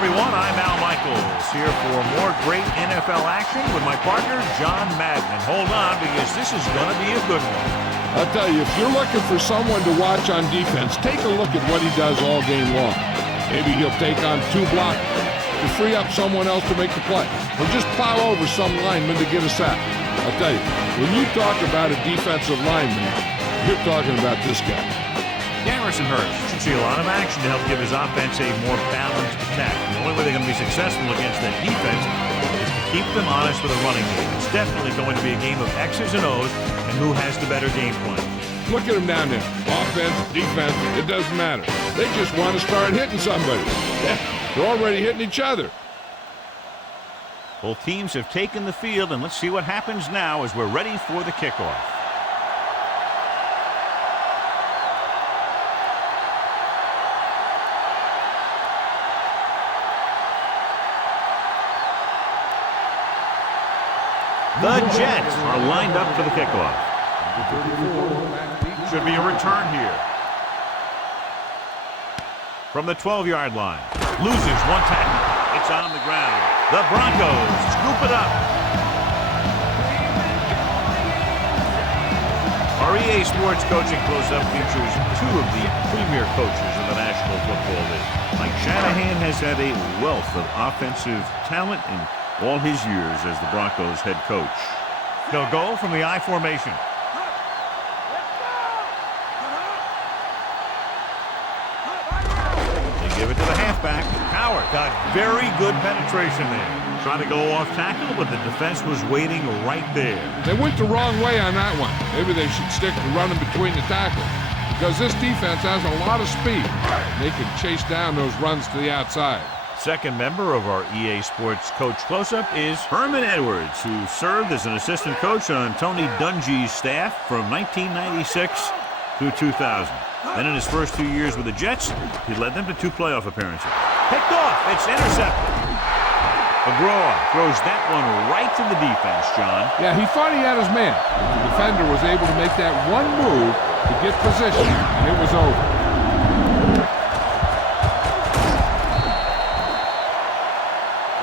everyone. I'm Al Michaels here for more great NFL action with my partner, John Madden. And hold on, because this is going to be a good one. I'll tell you, if you're looking for someone to watch on defense, take a look at what he does all game long. Maybe he'll take on two blockers to free up someone else to make the play, or just plow over some lineman to get a sack. I'll tell you, when you talk about a defensive lineman, you're talking about this guy. Garrison Hurst should see a lot of action to help give his offense a more balanced attack. The only way they're going to be successful against that defense is to keep them honest with a running game. It's definitely going to be a game of X's and O's and who has the better game plan. Look at them down there. Offense, defense, it doesn't matter. They just want to start hitting somebody. Yeah, they're already hitting each other. Both teams have taken the field, and let's see what happens now as we're ready for the kickoff. The Jets are lined up for the kickoff. Should be a return here. From the 12-yard line. Loses one tackle. It's on the ground. The Broncos scoop it up. Our EA Sports coaching close-up features two of the premier coaches in the National Football League. Mike Shanahan has had a wealth of offensive talent in all his years as the Broncos head coach. They'll go from the I formation. They give it to the halfback. Howard got very good penetration there. Trying to go off tackle, but the defense was waiting right there. They went the wrong way on that one. Maybe they should stick to running between the tackles, because this defense has a lot of speed. They can chase down those runs to the outside. Second member of our EA Sports Coach Close-Up is Herman Edwards, who served as an assistant coach on Tony Dungy's staff from 1996 through 2000. Then in his first 2 years with the Jets, he led them to 2 playoff appearances. Picked off. It's intercepted. McGraw throws that one right to the defense, John. Yeah, he thought he had his man. The defender was able to make that one move to get position, and it was over.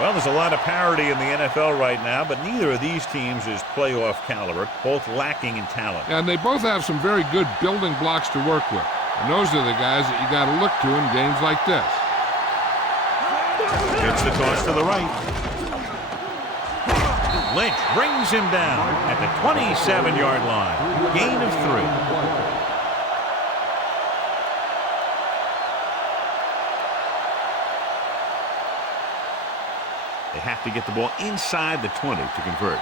Well, there's a lot of parity in the NFL right now, but neither of these teams is playoff caliber, both lacking in talent. Yeah, and they both have some very good building blocks to work with. And those are the guys that you got to look to in games like this. Gets the toss to the right. Lynch brings him down at the 27-yard line. Gain of 3. They have to get the ball inside the 20 to convert.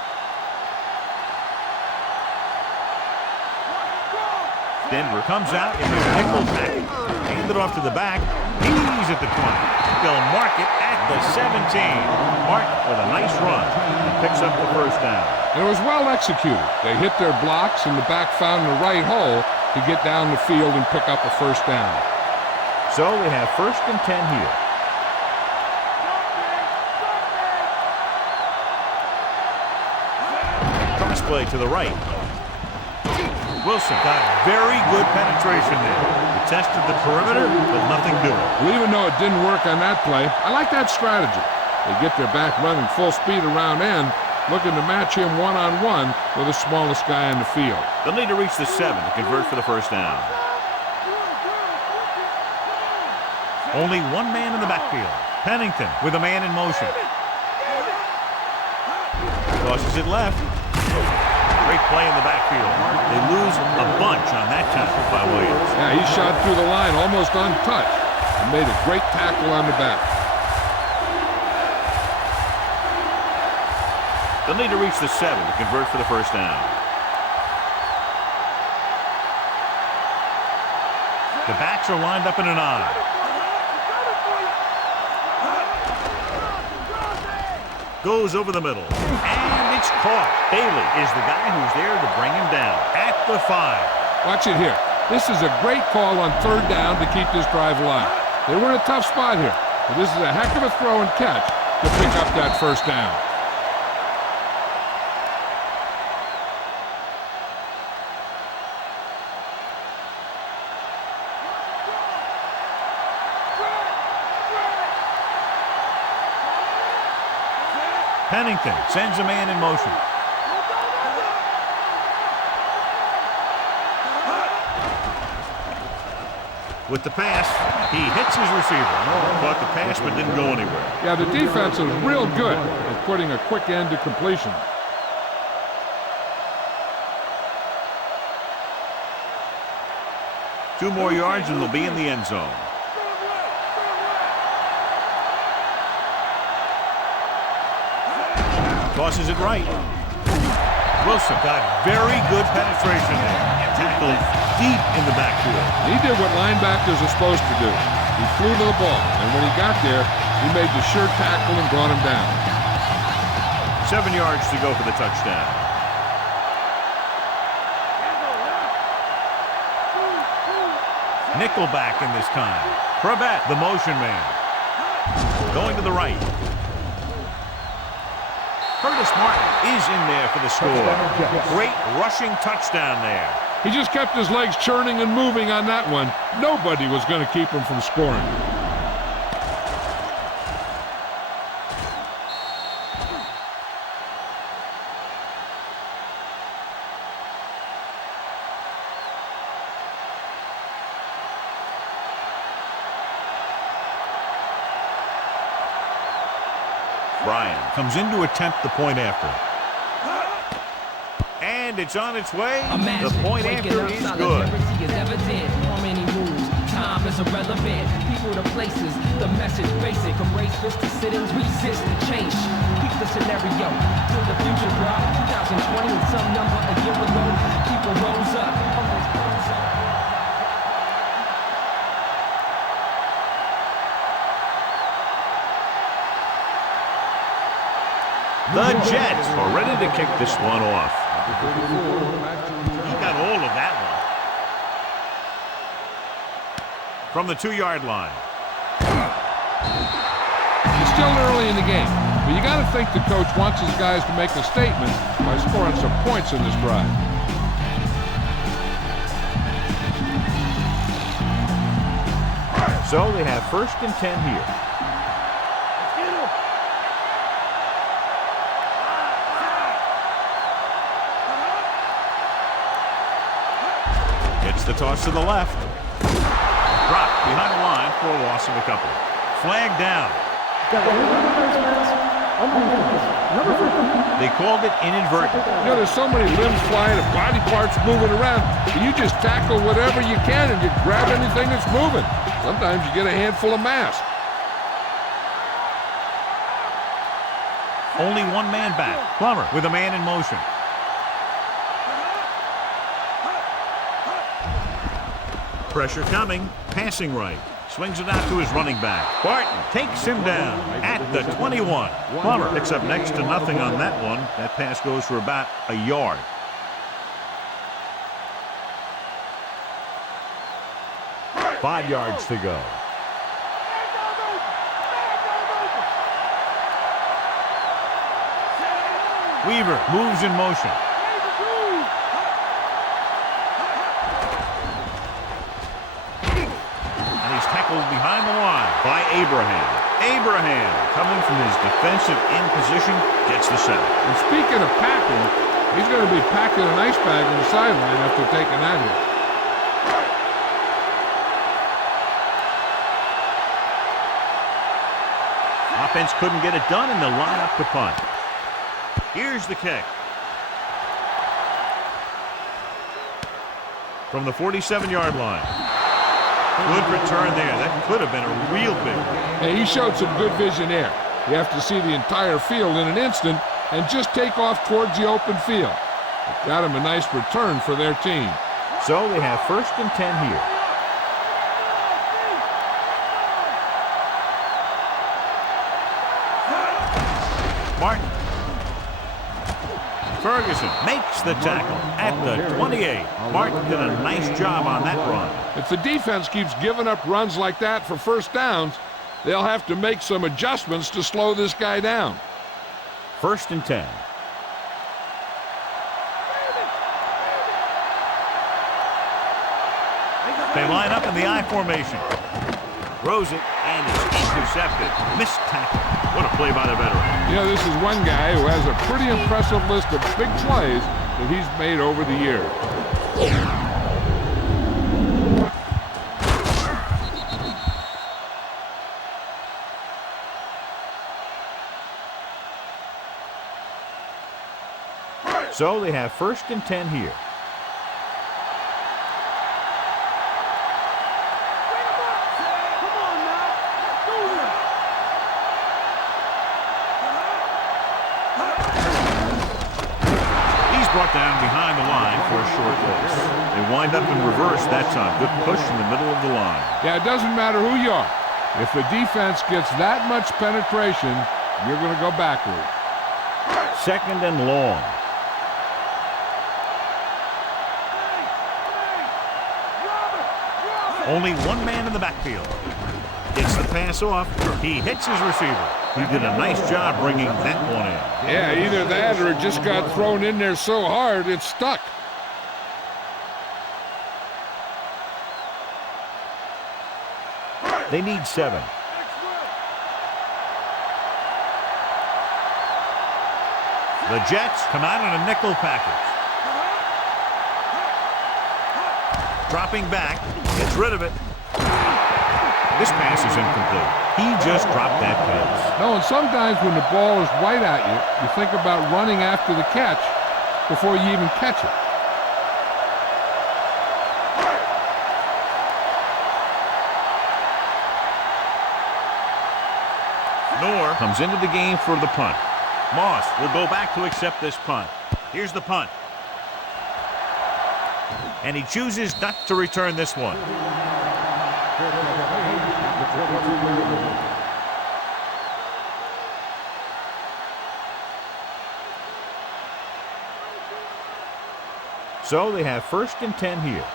Denver comes out in the nickel package. Hand it off to the back. He's at the 20. They'll mark it at the 17. Martin with a nice run and picks up the first down. And it was well executed. They hit their blocks and the back found the right hole to get down the field and pick up a first down. So they have 1st and 10 here. Play to the right. Wilson got very good penetration there. He tested the perimeter, but nothing doing. Well, even though it didn't work on that play, I like that strategy. They get their back running full speed around end, looking to match him one-on-one with the smallest guy on the field. They'll need to reach the 7 to convert for the first down. Only one man in the backfield. Pennington with a man in motion. Tosses it left. Great play in the backfield. They lose a bunch on that tackle by Williams. Yeah, he shot through the line almost untouched and made a great tackle on the back. They'll need to reach the 7 to convert for the first down. The backs are lined up in an I. Goes over the middle. And it's caught. Bailey is the guy who's there to bring him down at the 5. Watch it here. This is a great call on 3rd down to keep this drive alive. They were in a tough spot here, but this is a heck of a throw and catch to pick up that first down. Pennington sends a man in motion. With the pass, he hits his receiver. Caught the pass but didn't go anywhere. Yeah, the defense is real good at putting a quick end to completion. Two more yards and they'll be in the end zone. Tosses it right. Wilson got very good penetration there. Tackled deep in the backfield. He did what linebackers are supposed to do. He flew to the ball, and when he got there, he made the sure tackle and brought him down. 7 yards to go for the touchdown. Nickelback in this time. Crabette, the motion man. Going to the right. Curtis Martin is in there for the score. Great rushing touchdown there. He just kept his legs churning and moving on that one. Nobody was going to keep him from scoring. Bryan comes in to attempt the point after. And it's on its way. The point after is good. Time is irrelevant. People to places. The message basic. Embrace this to sit-ins. Resist the change. Keep the scenario. To the future, bro. 2020 and some number a year ago. People rose up. The Jets are ready to kick this one off. He got all of that one. From the 2-yard line. It's still early in the game, but you got to think the coach wants his guys to make a statement by scoring some points in this drive. So they have 1st and 10 here. The toss to the left. Dropped behind the line for a loss of a couple. Flag down. They called it inadvertent. You know, there's so many limbs flying and body parts moving around. You just tackle whatever you can and you grab anything that's moving. Sometimes you get a handful of mass. Only one man back. Plummer with a man in motion. Pressure coming, passing right. Swings it out to his running back. Barton takes him down at the 21. Plummer picks up next to nothing on that one. That pass goes for about a yard. Five yards to go. Weaver moves in motion. Behind the line by Abraham. Abraham, coming from his defensive end position, gets the sack. And speaking of packing, he's going to be packing an ice bag on the sideline after taking that hit. Offense couldn't get it done, and they'll line up to punt. Here's the kick. From the 47-yard line. Good return there. That could have been a real big one. Hey, he showed some good vision there. You have to see the entire field in an instant and just take off towards the open field. It got him a nice return for their team. So they have 1st and 10 here. Martin. Ferguson makes the tackle at the 28. Martin did a nice job on that run. If the defense keeps giving up runs like that for first downs, they'll have to make some adjustments to slow this guy down. 1st and 10. They line up in the I formation. Throws it, and it's intercepted. Missed tackle. What a play by the veteran. You know, this is one guy who has a pretty impressive list of big plays that he's made over the years. So they have 1st and 10 here. Brought down behind the line for a short loss. They wind up in reverse that time. Good push in the middle of the line. Yeah, it doesn't matter who you are. If the defense gets that much penetration, you're going to go backward. 2nd and long. Only one man in the backfield. Gets the pass off. He hits his receiver. He did a nice job bringing that one in. Yeah, either that or it just got thrown in there so hard it stuck. They need 7. The Jets come out in a nickel package. Dropping back, gets rid of it. This pass is incomplete. He just dropped that pass. No, and sometimes when the ball is right at you, you think about running after the catch before you even catch it. Noor comes into the game for the punt. Moss will go back to accept this punt. Here's the punt. And he chooses not to return this one. So they have 1st and 10 here.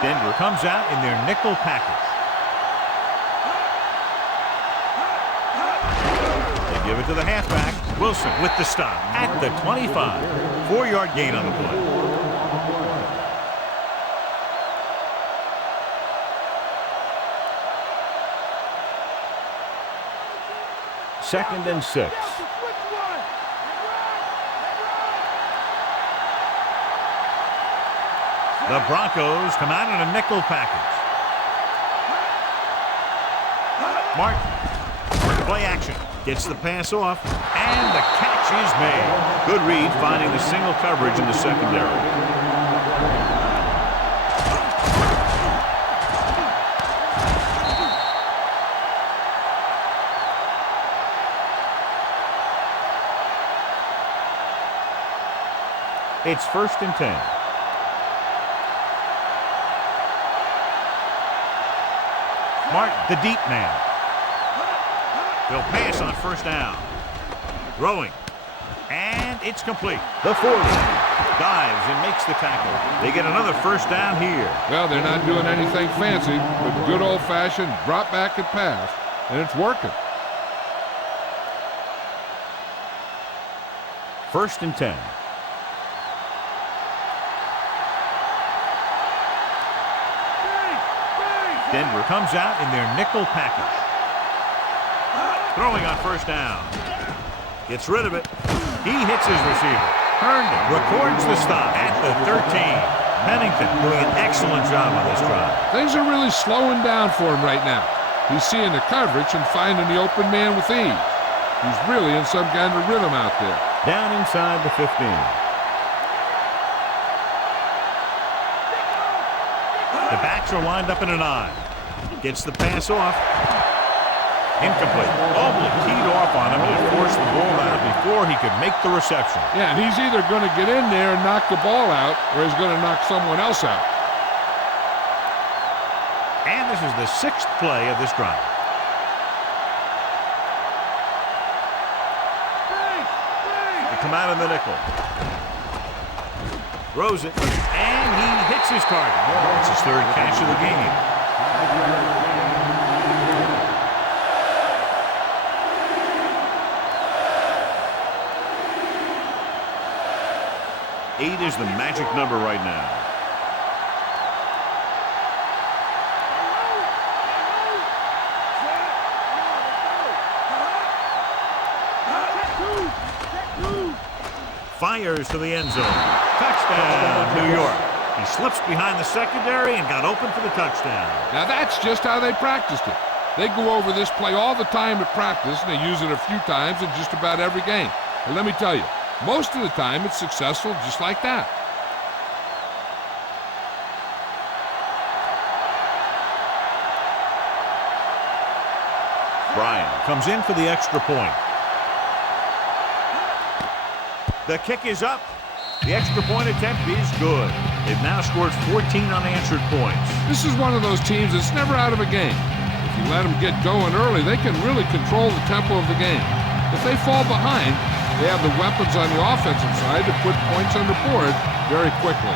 Denver comes out in their nickel package. They give it to the halfback. Wilson with the stop at the 25. 4-yard gain on the play. Second and 6. The Broncos come out in a nickel package. Martin, play action, gets the pass off, and the catch is made. Good read finding the single coverage in the secondary. It's 1st and 10. Martin, the deep man. They'll pass on 1st down. Throwing. And it's complete. The 40 dives and makes the tackle. They get another 1st down here. Well, they're not doing anything fancy, but good old-fashioned drop back and pass, and it's working. 1st and 10. Denver comes out in their nickel package. Throwing on 1st down. Gets rid of it. He hits his receiver. Herndon records the stop at the 13. Pennington doing an excellent job on this drive. Things are really slowing down for him right now. He's seeing the coverage and finding the open man with ease. He's really in some kind of rhythm out there. Down inside the 15. The backs are lined up in a 9. Gets the pass off. Incomplete. Mobley teed off on him and forced the ball out before he could make the reception. Yeah, and he's either going to get in there and knock the ball out, or he's going to knock someone else out. And this is the 6th play of this drive. They come out in the nickel. Throws it, and he hits his target. It's his 3rd catch of the game. Eight is the magic number right now. fires to the end zone. Touchdown, New York. He slips behind the secondary and got open for the touchdown. Now that's just how they practiced it. They go over this play all the time at practice, and they use it a few times in just about every game. And let me tell you, most of the time it's successful just like that. Bryan comes in for the extra point. The kick is up. The extra point attempt is good. They've now scored 14 unanswered points. This is one of those teams that's never out of a game. If you let them get going early, they can really control the tempo of the game. If they fall behind, they have the weapons on the offensive side to put points on the board very quickly.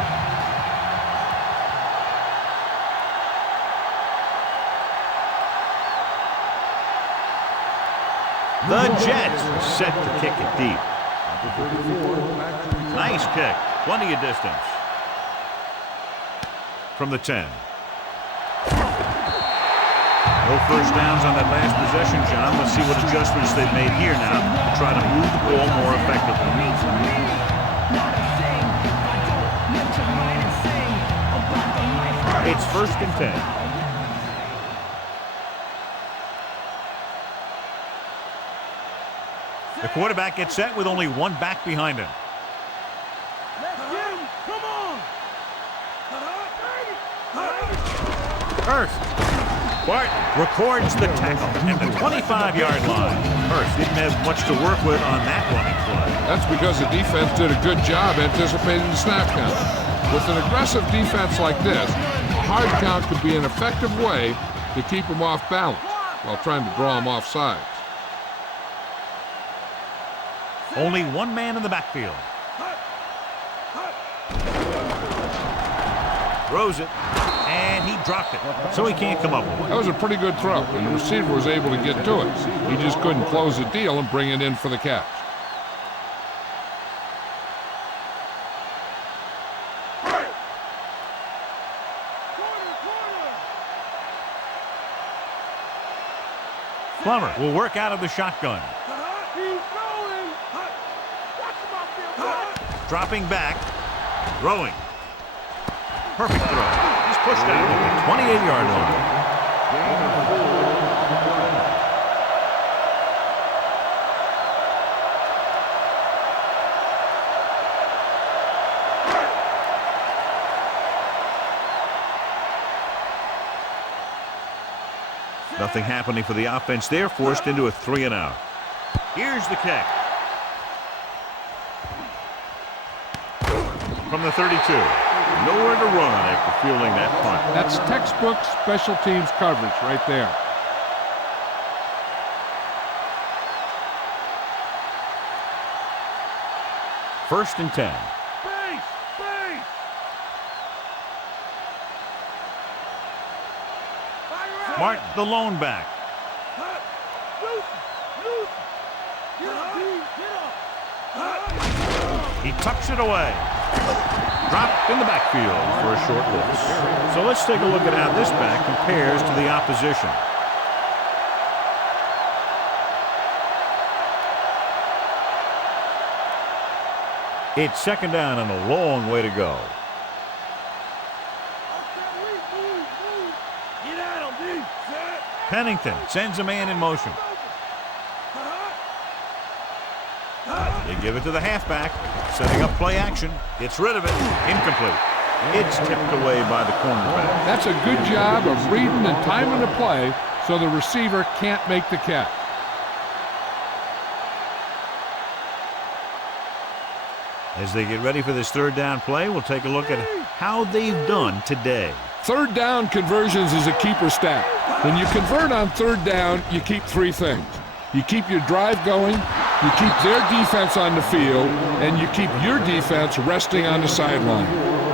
The Jets set to kick it deep. Nice kick. Plenty of distance. From the 10. No first downs on that last possession, John. Let's see what adjustments they've made here now to try to move the ball more effectively. It's 1st and 10. The quarterback gets set with only one back behind him. Hurst. Bart records the tackle at the 25-yard line. Hurst didn't have much to work with on that running play. That's because the defense did a good job anticipating the snap count. With an aggressive defense like this, a hard count could be an effective way to keep them off balance while trying to draw them off sides. Only one man in the backfield. Throws it, and he dropped it, so he can't come up with it. That was a pretty good throw, and the receiver was able to get to it. He just couldn't close the deal and bring it in for the catch. Plummer will work out of the shotgun. Dropping back, throwing. Perfect throw. He's pushed out to the 28-yard line. Nothing happening for the offense there, forced into a 3-and-out. Here's the kick. From the 32. Nowhere to run after fielding that punt. That's textbook special teams coverage right there. First and 10. Martin, the lone back. He tucks it away. Dropped in the backfield for a short loss. So let's take a look at how this back compares to the opposition. It's 2nd down and a long way to go. Pennington sends a man in motion. They give it to the halfback, setting up play action. Gets rid of it. Incomplete. It's tipped away by the cornerback. That's a good job of reading and timing the play so the receiver can't make the catch. As they get ready for this 3rd down play, we'll take a look at how they've done today. 3rd down conversions is a keeper stat. When you convert on 3rd down, you keep 3 things. You keep your drive going, you keep their defense on the field, and you keep your defense resting on the sideline.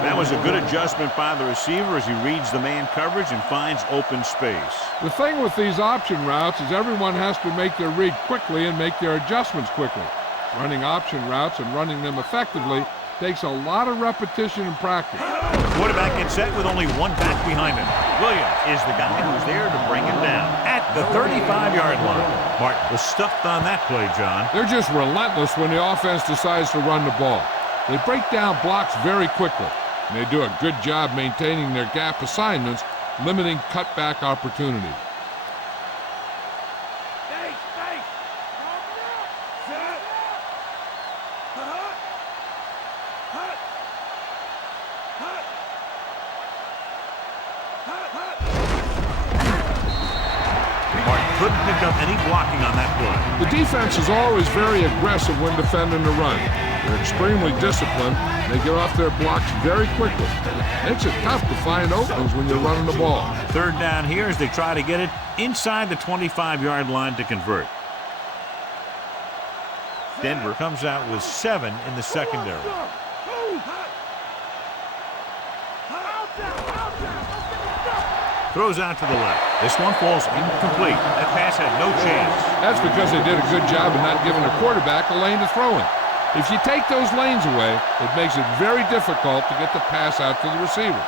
That was a good adjustment by the receiver as he reads the man coverage and finds open space. The thing with these option routes is everyone has to make their read quickly and make their adjustments quickly. Running option routes and running them effectively takes a lot of repetition and practice. Quarterback gets set with only one back behind him. Williams is the guy who's there to bring him down at the 35-yard line. Mark was stuffed on that play, John. They're just relentless when the offense decides to run the ball. They break down blocks very quickly, and they do a good job maintaining their gap assignments, limiting cutback opportunities. Couldn't pick up any blocking on that play. The defense is always very aggressive when defending the run. They're extremely disciplined. They get off their blocks very quickly. It makes it tough to find openings when you're running the ball. Third down here as they try to get it inside the 25-yard line to convert. Denver comes out with 7 in the secondary. Throws out to the left. This one falls incomplete. That pass had no chance. That's because they did a good job of not giving the quarterback a lane to throw in. If you take those lanes away, it makes it very difficult to get the pass out to the receiver.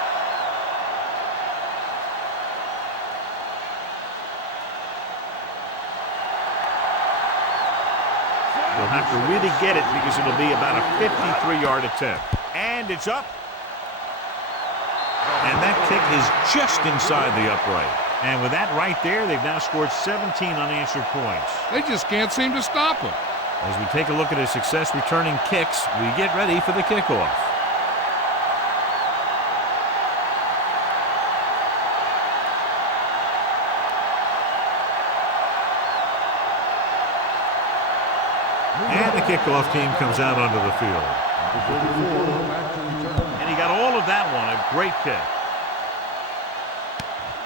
They'll have to really get it because it'll be about a 53-yard attempt. And it's up. And that kick is just inside the upright. And with that right there, they've now scored 17 unanswered points. They just can't seem to stop him. As we take a look at his success returning kicks, we get ready for the kickoff. And the kickoff team comes out onto the field. And he got all of that one, a great kick.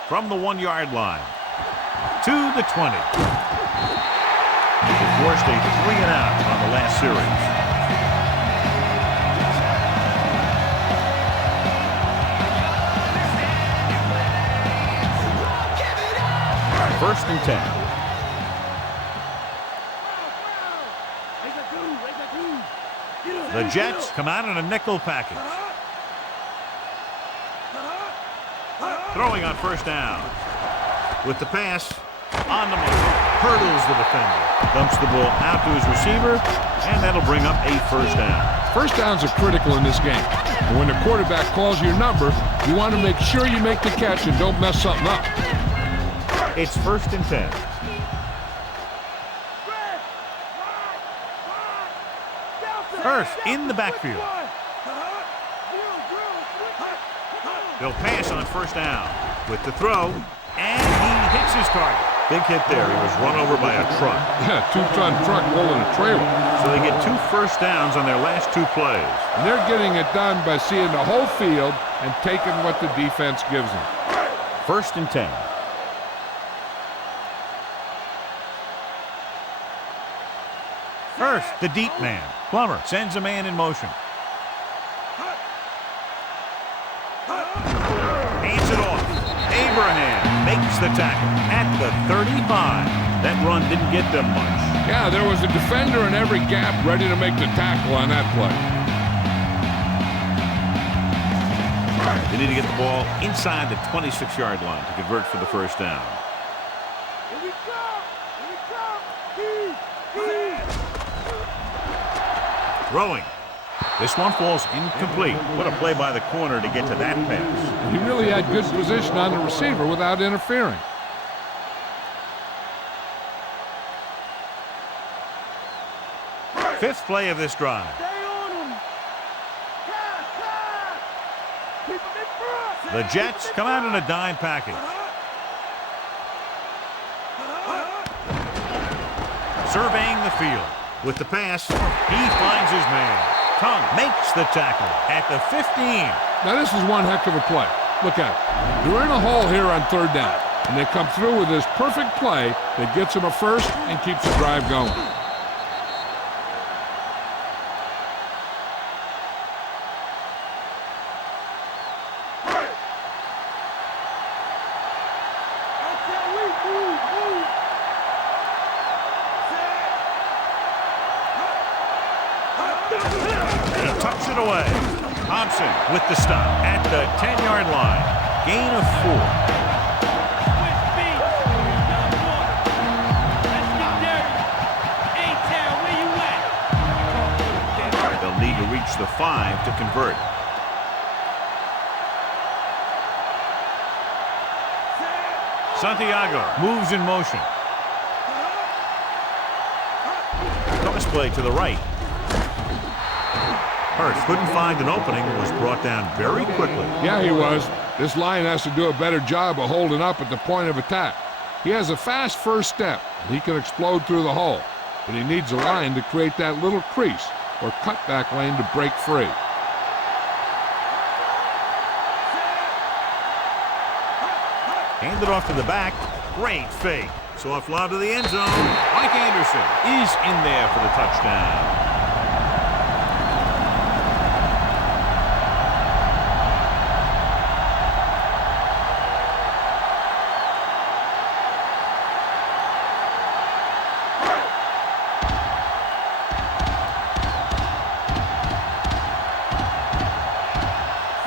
From the 1-yard line to the 20. They forced a 3-and-out on the last series. First and 10. The Jets come out in a nickel package. Throwing on first down. With the pass on the mark. Hurdles the defender. Dumps the ball out to his receiver, and that'll bring up a first down. First downs are critical in this game. And when the quarterback calls your number, you want to make sure you make the catch and don't mess something up. It's first and 10. First in the backfield. They'll pass on first down with the throw, and he hits his target. Big hit there. He was run over by a truck. Yeah, 2-ton truck pulling a trailer. So they get 2 first downs on their last 2 plays. And they're getting it done by seeing the whole field and taking what the defense gives them. First and 10. First, the deep man. Plummer sends a man in motion. Hands it off. Abraham makes the tackle at the 35. That run didn't get them much. Yeah, there was a defender in every gap ready to make the tackle on that play. They need to get the ball inside the 26-yard line to convert for the first down. Throwing. This one falls incomplete. What a play by the corner to get to that pass. He really had good position on the receiver without interfering. Fifth play of this drive. The Jets come out in a dime package. Surveying the field. With the pass, he finds his man. Tongue makes the tackle at the 15. Now this is one heck of a play. Look at it. They're in a hole here on third down, and they come through with this perfect play that gets them a first and keeps the drive going. Thompson with the stop at the 10-yard line. Gain of 4. They'll need to reach the 5 to convert. Santiago moves in motion. Toss play to the right. Hurst couldn't find an opening and was brought down very quickly. Yeah, he was. This line has to do a better job of holding up at the point of attack. He has a fast first step. He can explode through the hole, but he needs a line to create that little crease or cutback lane to break free. Handed off to the back. Great fake. Soft lob to the end zone. Mike Anderson is in there for the touchdown.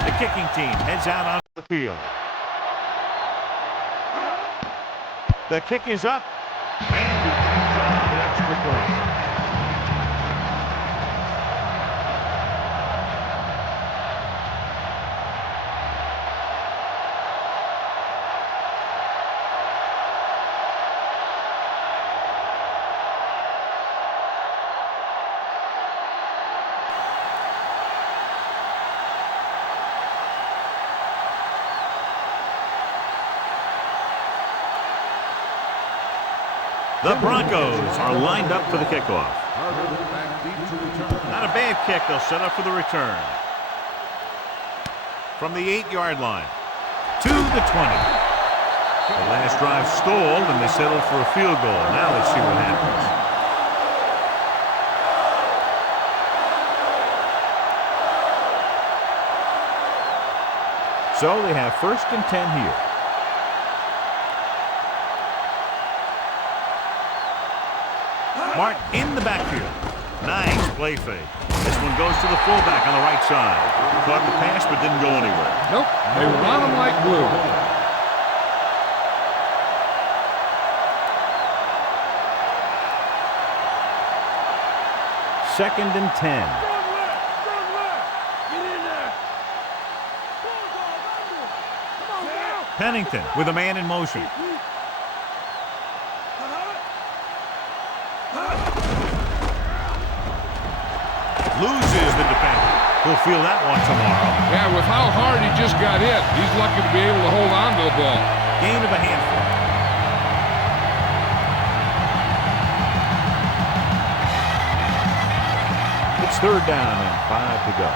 The kicking team heads out onto the field. The kick is up, and it comes off an extra point. The Broncos are lined up for the kickoff. Not a bad kick. They'll set up for the return. From the 8-yard line to the 20. The last drive stalled, and they settled for a field goal. Now let's see what happens. So they have 1st and 10 here. Martin in the backfield. Nice play fake. This one goes to the fullback on the right side. Caught the pass but didn't go anywhere. Nope, they were on him like glue. Second and 10. Pennington with a man in motion. Loses the defender. He'll feel that one tomorrow. Yeah, with how hard he just got hit, he's lucky to be able to hold on to the ball. Gain of a handful. It's 3rd down and 5 to go.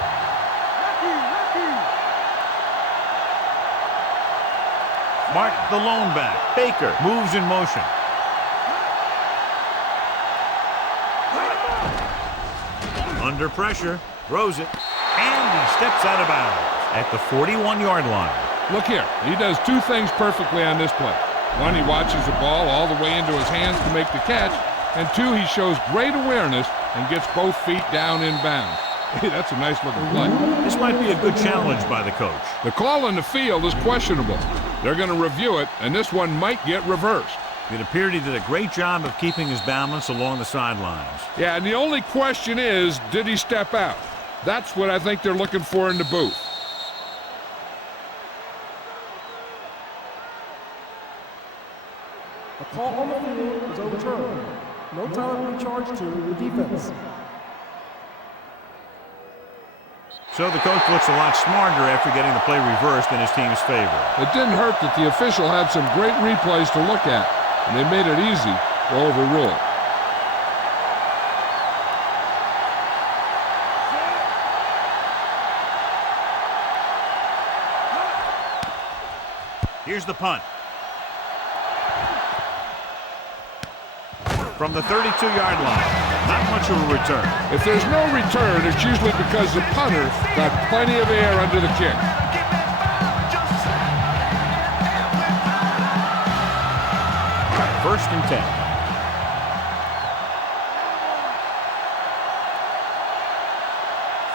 Martin, the lone back. Baker moves in motion. Under pressure, throws it, and he steps out of bounds at the 41-yard line. Look here, he does 2 things perfectly on this play. 1, he watches the ball all the way into his hands to make the catch, and 2, he shows great awareness and gets both feet down in bounds. Hey, that's a nice looking play. This might be a good challenge by the coach. The call on the field is questionable. They're going to review it, and this one might get reversed. It appeared he did a great job of keeping his balance along the sidelines. Yeah, and the only question is, did he step out? That's what I think they're looking for in the booth. A call on the field is overturned. No time to be charged to the defense. So the coach looks a lot smarter after getting the play reversed in his team's favor. It didn't hurt that the official had some great replays to look at, and they made it easy to overrule. Here's the punt. From the 32-yard line. Not much of a return. If there's no return, it's usually because the punter got plenty of air under the kick. First and 10.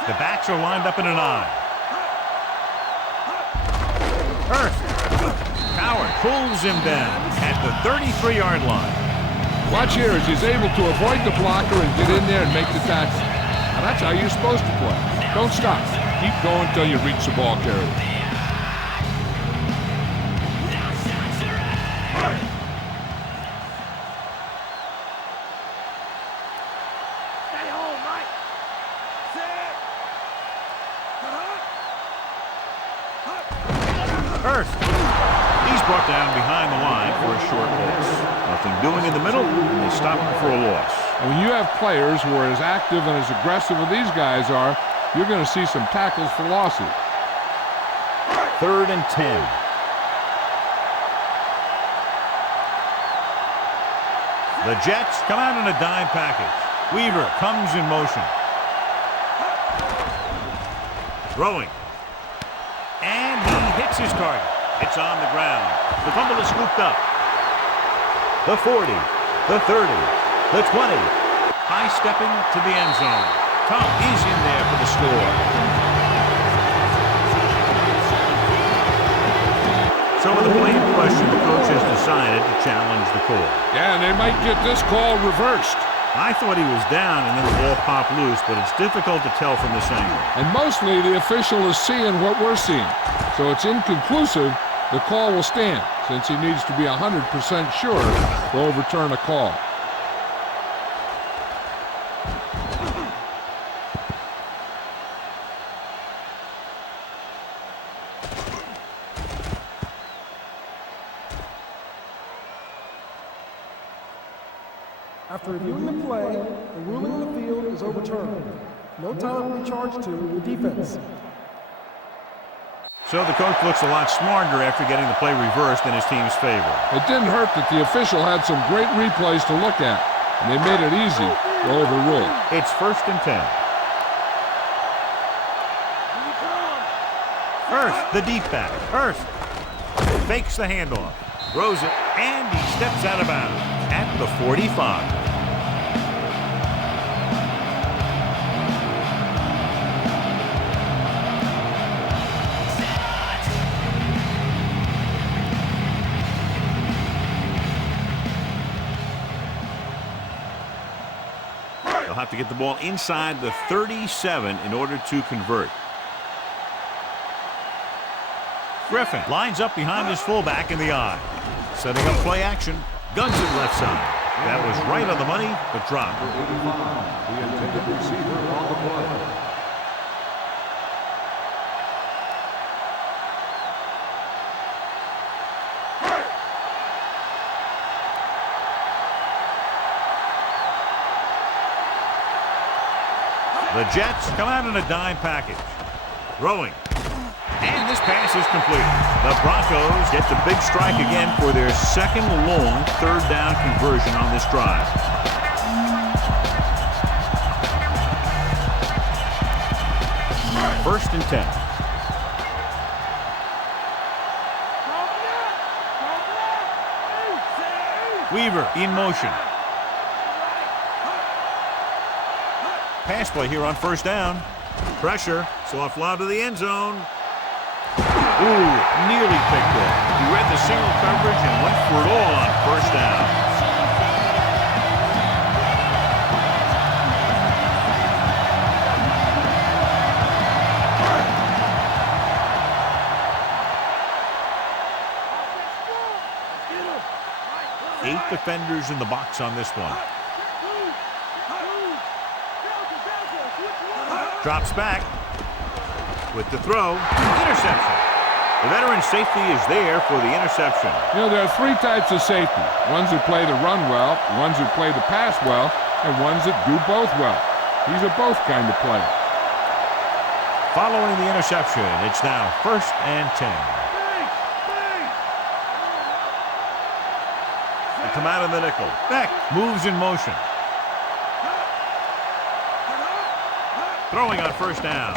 The backs are lined up in an I. Hurst. Coward pulls him down at the 33-yard line. Watch here as he's able to avoid the blocker and get in there and make the tackle. Now that's how you're supposed to play. Don't stop. Keep going until you reach the ball carrier. Hurst. He's brought down behind the line for a short loss. Nothing doing in the middle, and they stop him for a loss. And when you have players who are as active and as aggressive as these guys are, you're going to see some tackles for losses. 3rd and 10. The Jets come out in a dime package. Weaver comes in motion. Throwing. And he hits his target. It's on the ground. The fumble is scooped up. The 40, the 30, the 20. High stepping to the end zone. Tom is in there for the score. So with the play in question, the coach has decided to challenge the call. Yeah, and they might get this call reversed. I thought he was down and then the ball popped loose, but it's difficult to tell from this angle. And mostly the official is seeing what we're seeing. So it's inconclusive. The call will stand since he needs to be 100% sure to overturn a call. After reviewing the play, the ruling on the field is overturned. No time will be charged to the defense. So the coach looks a lot smarter after getting the play reversed in his team's favor. It didn't hurt that the official had some great replays to look at, and they made it easy to overrule. It's 1st and 10. Hurst, the deep back. Hurst fakes the handoff, throws it, and he steps out of bounds at the 45. They'll have to get the ball inside the 37 in order to convert. Griffin lines up behind his fullback in the I. Setting up play action. Guns it left side. That was right on the money, but dropped. The intended receiver on the play. The Jets come out in a dime package. Throwing. And this pass is complete. The Broncos get the big strike again for their second long 3rd down conversion on this drive. First and 10. Weaver in motion. Pass play here on 1st down. Pressure. Soft lob to the end zone. Ooh, nearly picked off. He read the single coverage and went for it all on 1st down. Eight defenders in the box on this one. Drops back with the throw. Interception. The veteran safety is there for the interception. You know, there are 3 types of safety. Ones that play the run well, ones that play the pass well, and ones that do both well. These are both kind of players. Following the interception, it's now 1st and 10. They come out of the nickel. Beck moves in motion. Throwing on 1st down.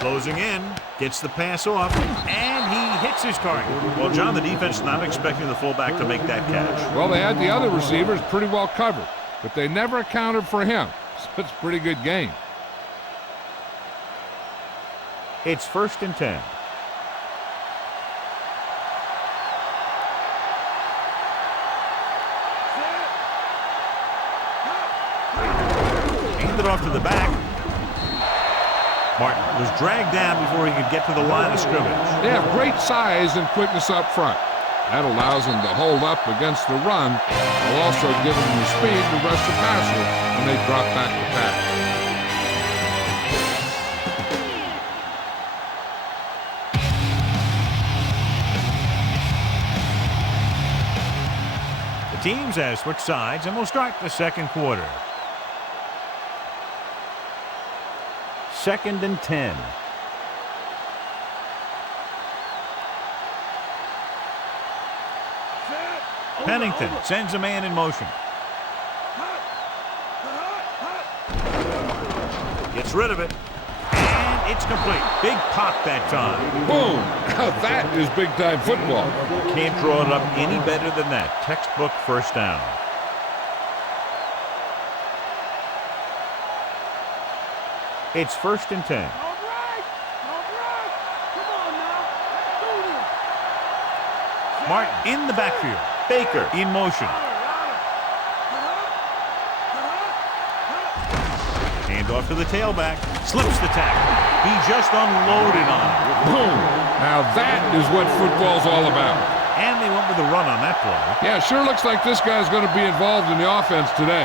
Closing in, gets the pass off, and he hits his target. Well, John, the defense not expecting the fullback to make that catch. Well, they had the other receivers pretty well covered, but they never accounted for him. So it's a pretty good game. It's 1st and 10. hand it off to the back. Martin was dragged down before he could get to the line of scrimmage. They have great size and quickness up front. That allows them to hold up against the run, while also giving them the speed to rush the passer when they drop back to pass. The teams have switched sides and will start the second quarter. 2nd and 10. Pennington sends a man in motion. Gets rid of it. And it's complete. Big pop that time. Boom! Now that is big-time football. Can't draw it up any better than that. Textbook first down. It's 1st and 10. Martin in the backfield. Baker in motion. Hand off to the tailback. Slips the tackle. He just unloaded on it. Boom! Now that is what football's all about. And they went with a run on that play. Yeah, sure looks like this guy's going to be involved in the offense today.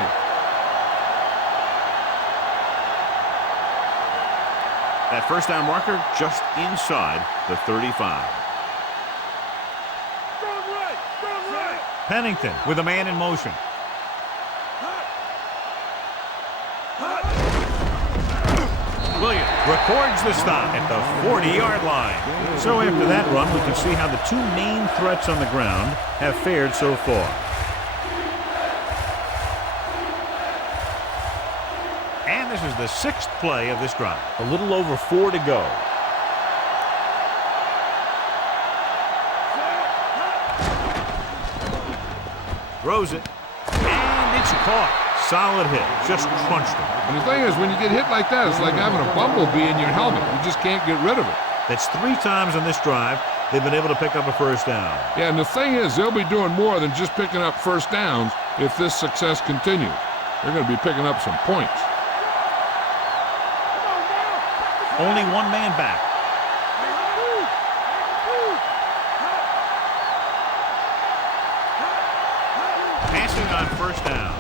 That first down marker just inside the 35. Pennington with a man in motion. Williams records the stop at the 40-yard line. So after that run, we can see how the two main threats on the ground have fared so far. And this is the 6th play of this drive. A little over 4 to go. Throws it. And it's caught. Solid hit. Just crunched him. And the thing is, when you get hit like that, it's like having a bumblebee in your helmet. You just can't get rid of it. That's 3 times on this drive they've been able to pick up a first down. Yeah, and the thing is, they'll be doing more than just picking up first downs if this success continues. They're going to be picking up some points. Only one man back. Passing on first down.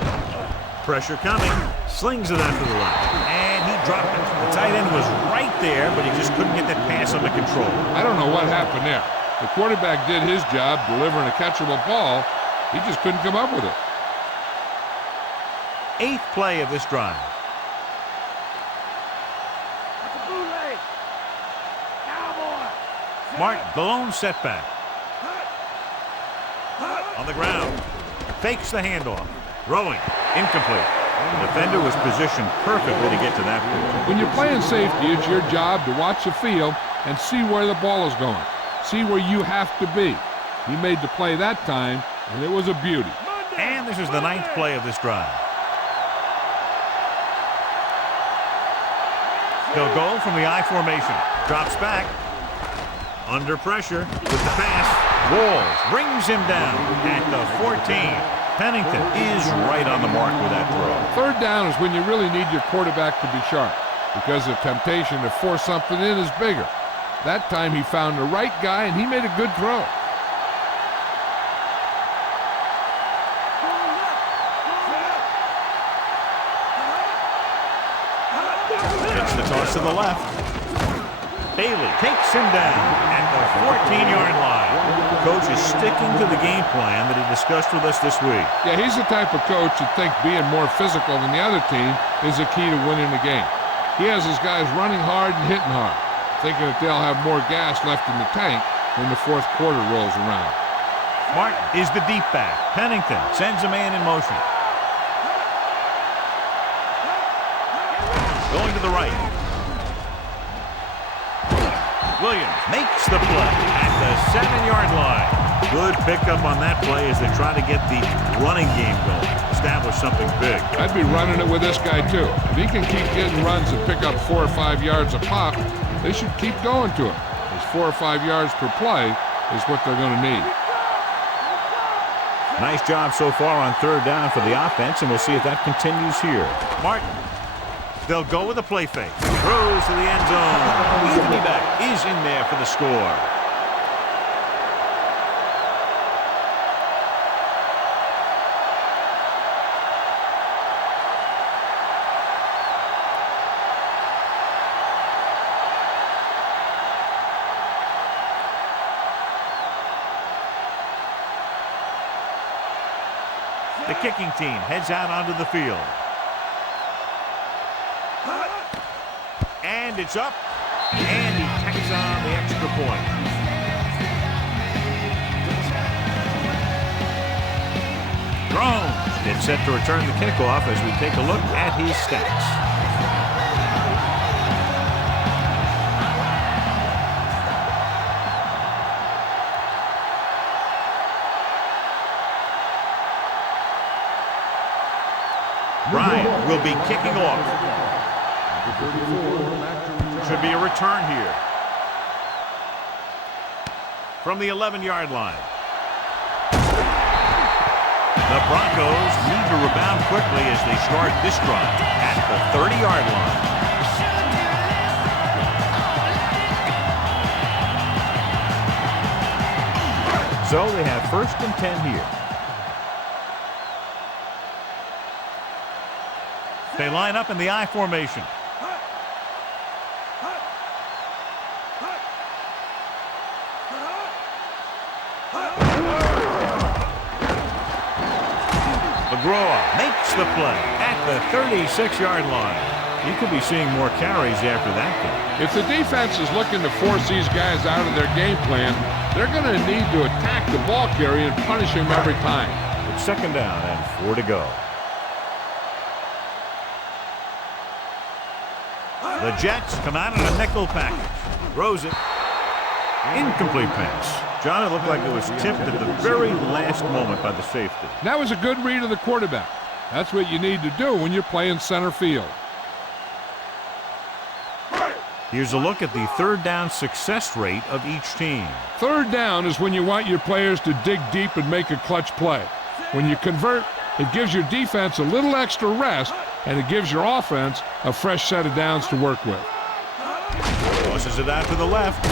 Pressure coming. Slings it out to the left. And he dropped it. The tight end was right there, but he just couldn't get that pass under control. I don't know what happened there. The quarterback did his job delivering a catchable ball. He just couldn't come up with it. 8th play of this drive. Martin, the lone setback. On the ground. Fakes the handoff. Throwing. Incomplete. The defender was positioned perfectly to get to that point. When you're playing safety, it's your job to watch the field and see where the ball is going. See where you have to be. He made the play that time, and it was a beauty. And this is the 9th play of this drive. He'll go from the I formation. Drops back. Under pressure with the pass. Walls brings him down at the 14. Pennington is right on the mark with that throw. 3rd down is when you really need your quarterback to be sharp because the temptation to force something in is bigger. That time he found the right guy and he made a good throw. It's the toss to the left. Bailey takes him down at the 14-yard line. The coach is sticking to the game plan that he discussed with us this week. Yeah, he's the type of coach that think being more physical than the other team is the key to winning the game. He has his guys running hard and hitting hard, thinking that they'll have more gas left in the tank when the 4th quarter rolls around. Martin is the deep back. Pennington sends a man in motion. Going to the right. Williams makes the play at the 7-yard line. Good pickup on that play as they try to get the running game going. Establish something big. I'd be running it with this guy too. If he can keep getting runs and pick up 4 or 5 yards a pop, they should keep going to him. As 4 or 5 yards per play is what they're going to need. Nice job so far on 3rd down for the offense, and we'll see if that continues here. Martin They'll go with a play fake. Throws to the end zone. Anthony Beck is in there for the score. The kicking team heads out onto the field. And it's up. And he tacks on the extra point. Drones gets set to return the kickoff as we take a look at his stats. Bryant will be kicking off. Should be a return here. From the 11-yard line. The Broncos need to rebound quickly as they start this drive at the 30-yard line. So they have 1st and 10 here. They line up in the I formation. McGraw makes the play at the 36-yard line. You could be seeing more carries after that game. If the defense is looking to force these guys out of their game plan, they're going to need to attack the ball carrier and punish him every time. It's 2nd down and 4 to go. The Jets come out in a nickel package. Throws it. Incomplete pass. John, it looked like it was tipped at the very last moment by the safety. That was a good read of the quarterback. That's what you need to do when you're playing center field. Here's a look at the 3rd down success rate of each team. 3rd down is when you want your players to dig deep and make a clutch play. When you convert, it gives your defense a little extra rest, and it gives your offense a fresh set of downs to work with. Tosses it out to the left.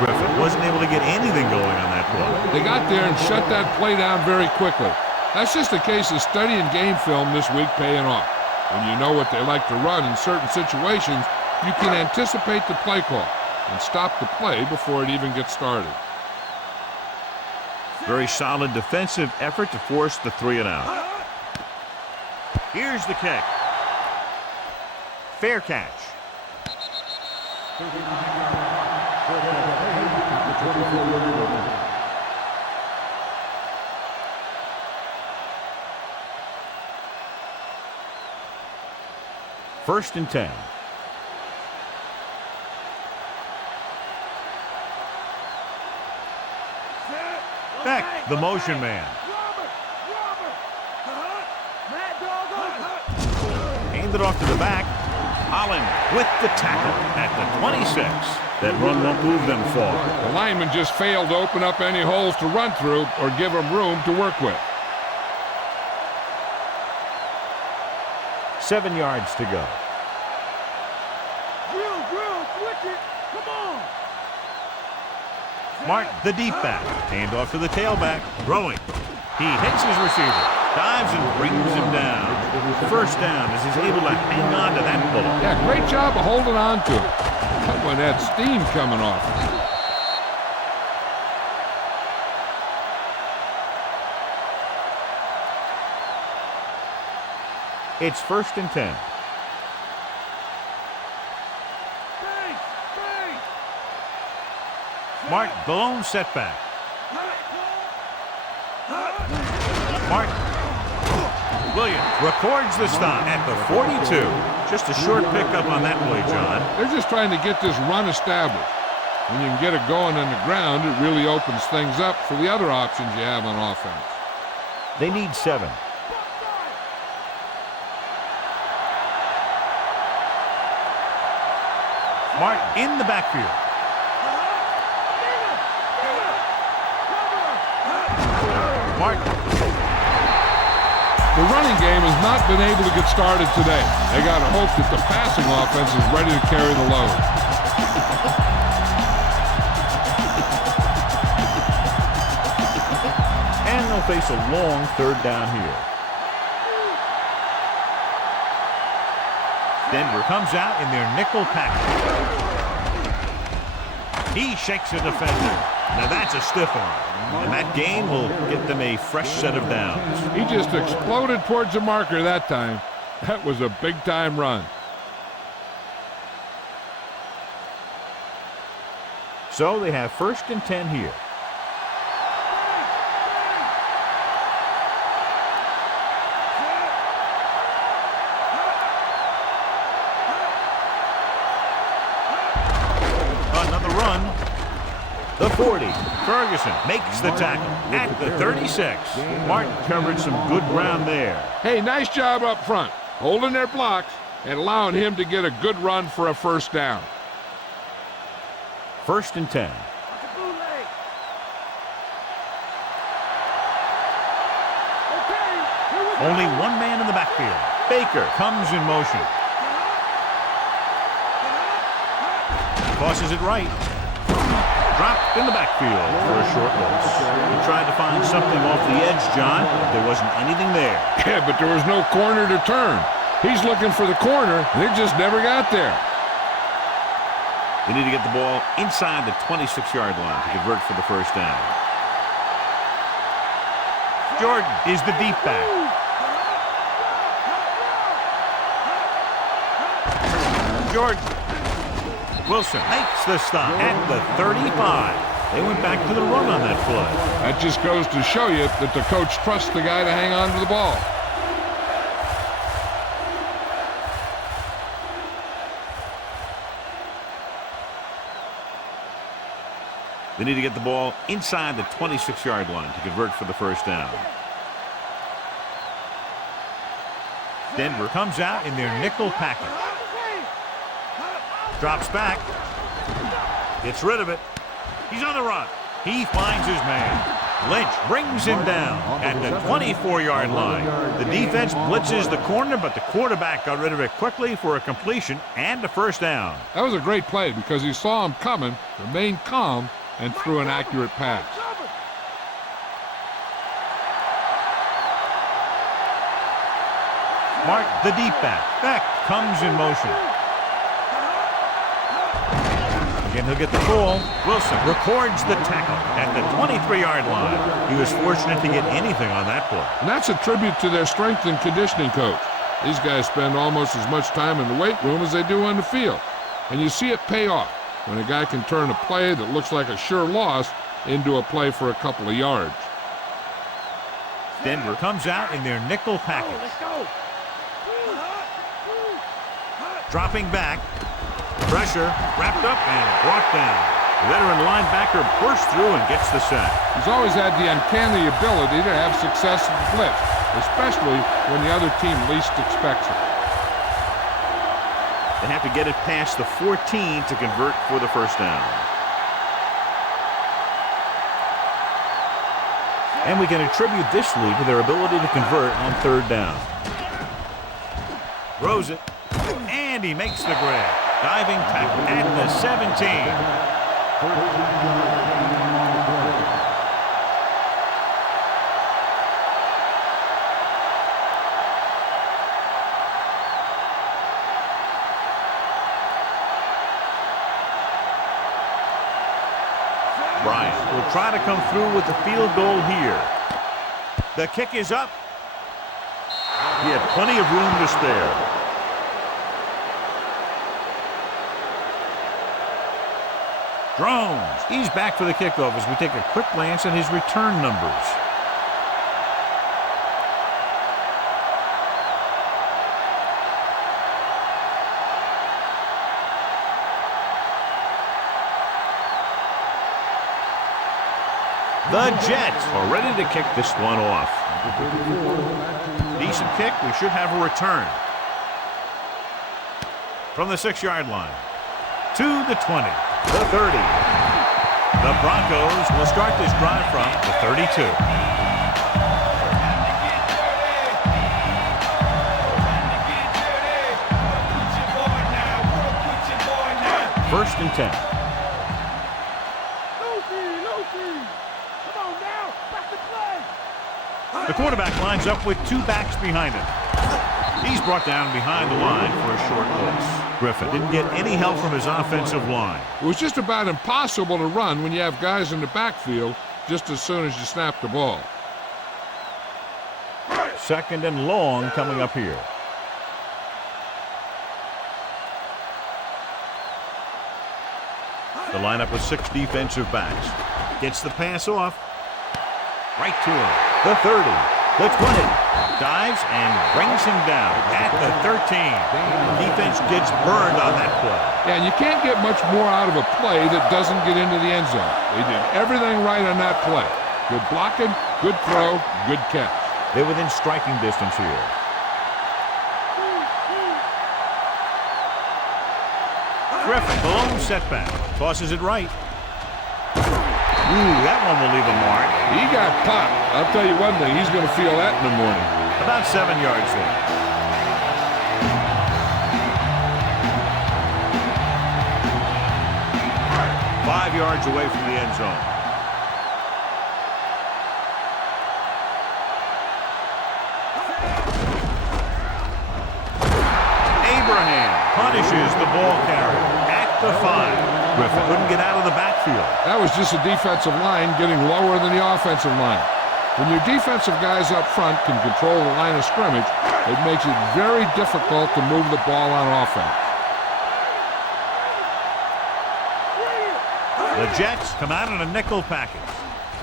Griffin wasn't able to get anything going on that play. They got there and shut that play down very quickly. That's just a case of studying game film this week paying off. When you know what they like to run in certain situations, you can anticipate the play call and stop the play before it even gets started. Very solid defensive effort to force the 3 and out. Here's the kick. Fair catch. First and 10. Beck, the motion man. Hand it off to the back. Holland with the tackle at the 26. That run won't move them far. The lineman just failed to open up any holes to run through or give them room to work with. 7 yards to go. Martin, the deep back. Hand off to the tailback. Throwing. He hits his receiver. Dives and brings him down. 1st down as he's able to hang on to that bullet. Yeah, great job of holding on to it. That one had steam coming off. It's 1st and 10. Martin, the lone setback. Martin. Williams records the stop at the 42. Just a short pickup on that play, John. They're just trying to get this run established. When you can get it going on the ground, it really opens things up for the other options you have on offense. They need 7. Martin in the backfield. Martin. The running game has not been able to get started today. They got to hope that the passing offense is ready to carry the load. And they'll face a long third down here. Denver comes out in their nickel package. He shakes a defender. Now that's a stiff arm. And that gain will get them a fresh set of downs. He just exploded towards the marker that time. That was a big-time run. So they have 1st and 10 here. Another run. The 40. Ferguson makes the tackle at the 36. Martin covered some good ground there. Hey, nice job up front, holding their blocks and allowing him to get a good run for a first down. 1st and 10. Only one man in the backfield. Baker comes in motion. Tosses it right. Dropped in the backfield for a short loss. He tried to find something off the edge, John. There wasn't anything there. Yeah, but there was no corner to turn. He's looking for the corner, and it just never got there. They need to get the ball inside the 26-yard line to convert for the first down. Jordan is the deep back. Jordan. Wilson makes the stop at the 35. They went back to the run on that play. That just goes to show you that the coach trusts the guy to hang on to the ball. They need to get the ball inside the 26-yard line to convert for the first down. Denver comes out in their nickel package. Drops back. Gets rid of it. He's on the run. He finds his man. Lynch brings him down at the 24-yard line. The defense blitzes the corner, but the quarterback got rid of it quickly for a completion and a first down. That was a great play because he saw him coming, remained calm, and threw an accurate pass. Martin, the deep back. Beck comes in motion. Again, he'll get the ball. Wilson records the tackle at the 23-yard line. He was fortunate to get anything on that play. And that's a tribute to their strength and conditioning coach. These guys spend almost as much time in the weight room as they do on the field. And you see it pay off when a guy can turn a play that looks like a sure loss into a play for a couple of yards. Denver comes out in their nickel package. Dropping back. Pressure, wrapped up and brought down. The veteran linebacker bursts through and gets the sack. He's always had the uncanny ability to have success at the blitz, especially when the other team least expects it. They have to get it past the 14 to convert for the first down. And we can attribute this lead to their ability to convert on third down. Throws it, and he makes the grab. Diving tackle at the 17. Bryant will try to come through with the field goal here. The kick is up. He had plenty of room to spare. Drones. He's back for the kickoff as we take a quick glance at his return numbers. The Jets are ready to kick this one off. Decent kick. We should have a return. From the 6-yard line to the 20. The 30. The Broncos will start this drive from the 32. First and 10. The quarterback lines up with two backs behind him. He's brought down behind the line for a short loss. Griffin didn't get any help from his offensive line. It was just about impossible to run when you have guys in the backfield just as soon as you snap the ball. Second and long coming up here. The lineup with 6 defensive backs. Gets the pass off. Right to him. The 30. The 20. Dives and brings him down at the 13. The defense gets burned on that play. Yeah, and you can't get much more out of a play that doesn't get into the end zone. They did everything right on that play. Good blocking, good throw, good catch. They're within striking distance here. Griffin, the lone setback. Tosses it right. Ooh, that one will leave a mark. He got popped. I'll tell you one thing, he's going to feel that in the morning. About 7 yards there. Five yards away from the end zone. Abraham punishes the ball carrier at the 5. Griffin couldn't get out of the backfield. That was just a defensive line getting lower than the offensive line. When your defensive guys up front can control the line of scrimmage, it makes it very difficult to move the ball on offense. The Jets come out in a nickel package.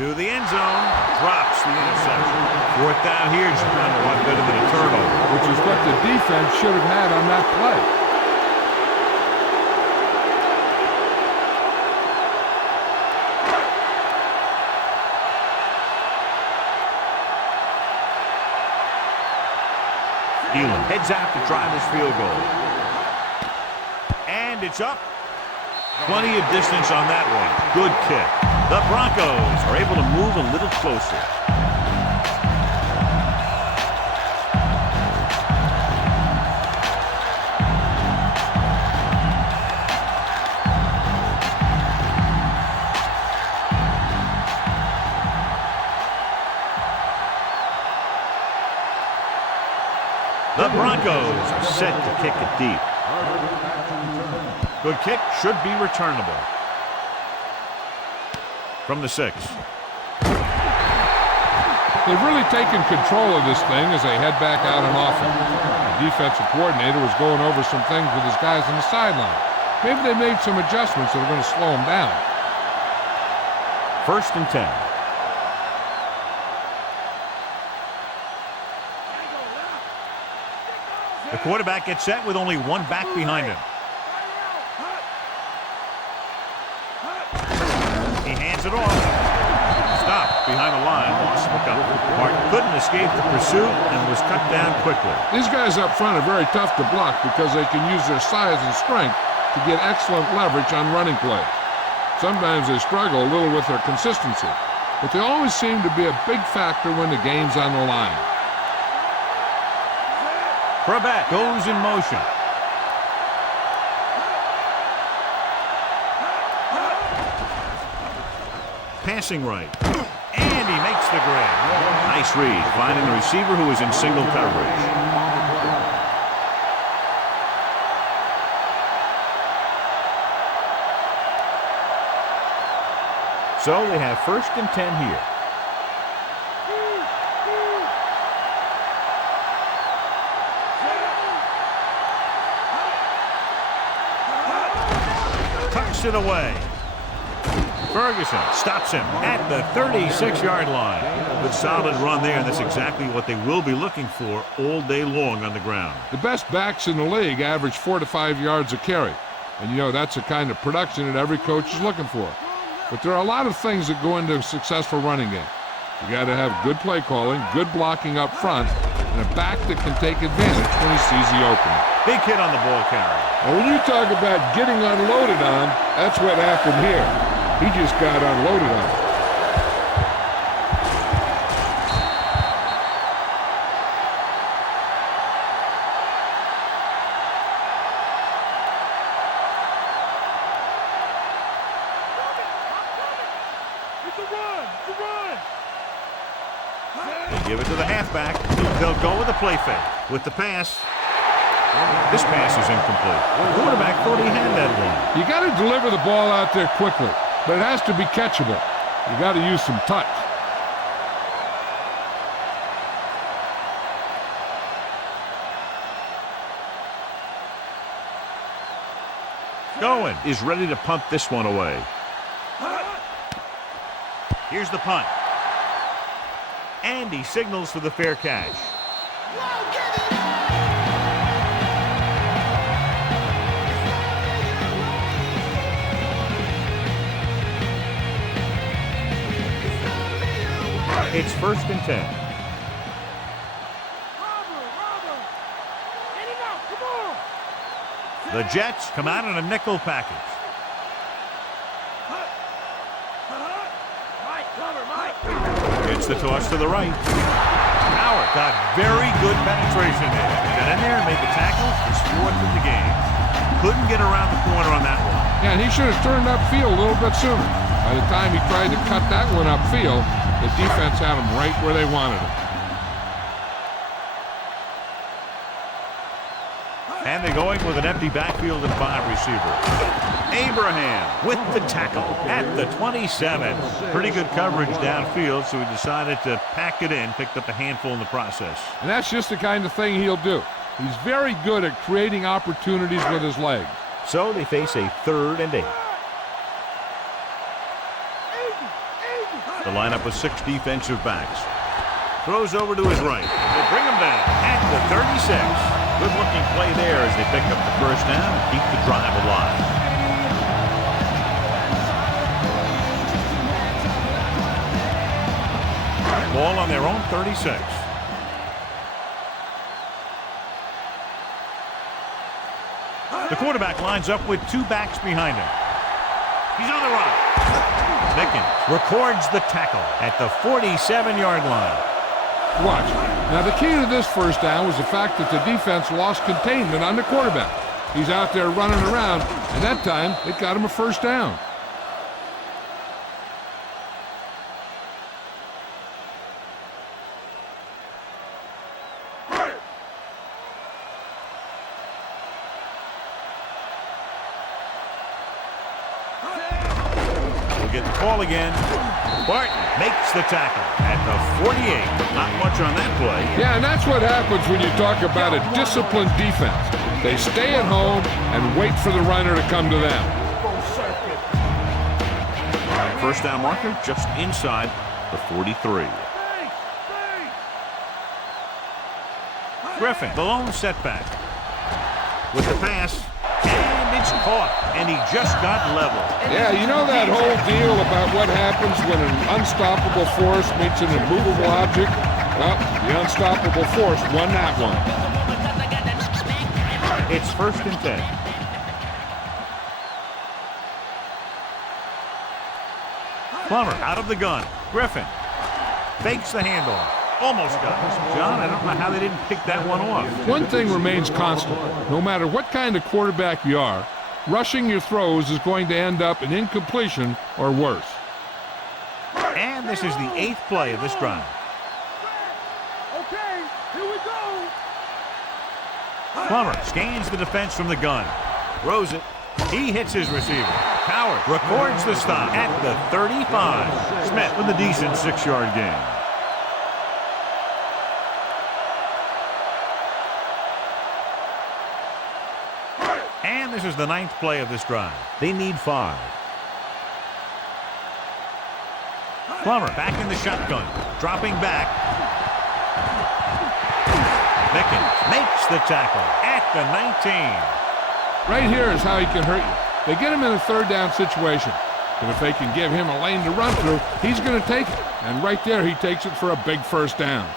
To the end zone, drops the interception. Fourth down here, just a lot better than a turnover. Which is what the defense should have had on that play. Elam heads out to drive his field goal. And it's up. Plenty of distance on that one. Good kick. The Broncos are able to move a little closer. The Broncos are set to kick it deep. Good kick, should be returnable. From the 6. They've really taken control of this thing as they head back out on offense. The defensive coordinator was going over some things with his guys on the sideline. Maybe they made some adjustments that are going to slow them down. First and 10. The quarterback gets set with only one back behind him. He hands it off. Stopped behind the line, lost the cover. Martin couldn't escape the pursuit and was cut down quickly. These guys up front are very tough to block because they can use their size and strength to get excellent leverage on running plays. Sometimes they struggle a little with their consistency, but they always seem to be a big factor when the game's on the line. Trebek goes in motion. Passing right. And he makes the grab. Nice read, finding the receiver who is in single coverage. So they have first and 10 here. Tucks it away. Ferguson stops him at the 36-yard line. Good solid run there, and that's exactly what they will be looking for all day long on the ground. The best backs in the league average 4 to 5 yards a carry. And you know, that's the kind of production that every coach is looking for. But there are a lot of things that go into a successful running game. You got to have good play calling, good blocking up front, and a back that can take advantage when he sees the opening. Big hit on the ball carrier. And when you talk about getting unloaded on, that's what happened here. He just got unloaded on. They give it to the halfback. They'll go with a play fake. With the pass. This pass is incomplete. The quarterback thought he had that one. You got to deliver the ball out there quickly, but it has to be catchable. You got to use some touch. Goin is ready to punt this one away. Here's the punt. And he signals for the fair catch. It's 1st and 10. The Jets come out in a nickel package. Gets the toss to the right. Howard got very good penetration there. Got in there and made the tackle. His 4th in the game. Couldn't get around the corner on that one. Yeah, and he should have turned upfield a little bit sooner. By the time he tried to cut that one upfield, the defense had him right where they wanted him. And they're going with an empty backfield and 5 receivers. Abraham with the tackle at the 27. Pretty good coverage downfield, so he decided to pack it in, picked up a handful in the process. And that's just the kind of thing he'll do. He's very good at creating opportunities with his legs. So they face a 3rd and 8. The lineup with 6 defensive backs. Throws over to his right. They bring him down at the 36. Good-looking play there as they pick up the 1st down and keep the drive alive. Ball on their own 36. The quarterback lines up with 2 backs behind him. He's on the run. Mickens records the tackle at the 47-yard line. Watch. Now, the key to this 1st down was the fact that the defense lost containment on the quarterback. He's out there running around, and that time, it got him a 1st down. We'll get the call again. Barton makes the tackle at the 48. Not much on that play. Yeah, and that's what happens when you talk about a disciplined defense. They stay at home and wait for the runner to come to them. 1st down marker just inside the 43. Griffin, the lone setback. With the pass, and it's caught, and he just got level. Yeah, you know that whole deal about what happens when an unstoppable force meets an immovable object? Well, the unstoppable force won that one. It's 1st and 10. Plummer out of the gun. Griffin fakes the handoff. Almost got it. John, I don't know how they didn't pick that one off. One thing remains constant. No matter what kind of quarterback you are, rushing your throws is going to end up in incompletion or worse. And this is the 8th play of this drive. Okay, here we go. Plummer scans the defense from the gun. Throws it. He hits his receiver. Howard records the stop at the 35. Smith with a decent 6-yard gain. And this is the 9th play of this drive. They need 5. Plummer back in the shotgun. Dropping back. Mickens makes the tackle at the 19. Right here is how he can hurt you. They get him in a 3rd down situation. But if they can give him a lane to run through, he's going to take it. And right there, he takes it for a big 1st down.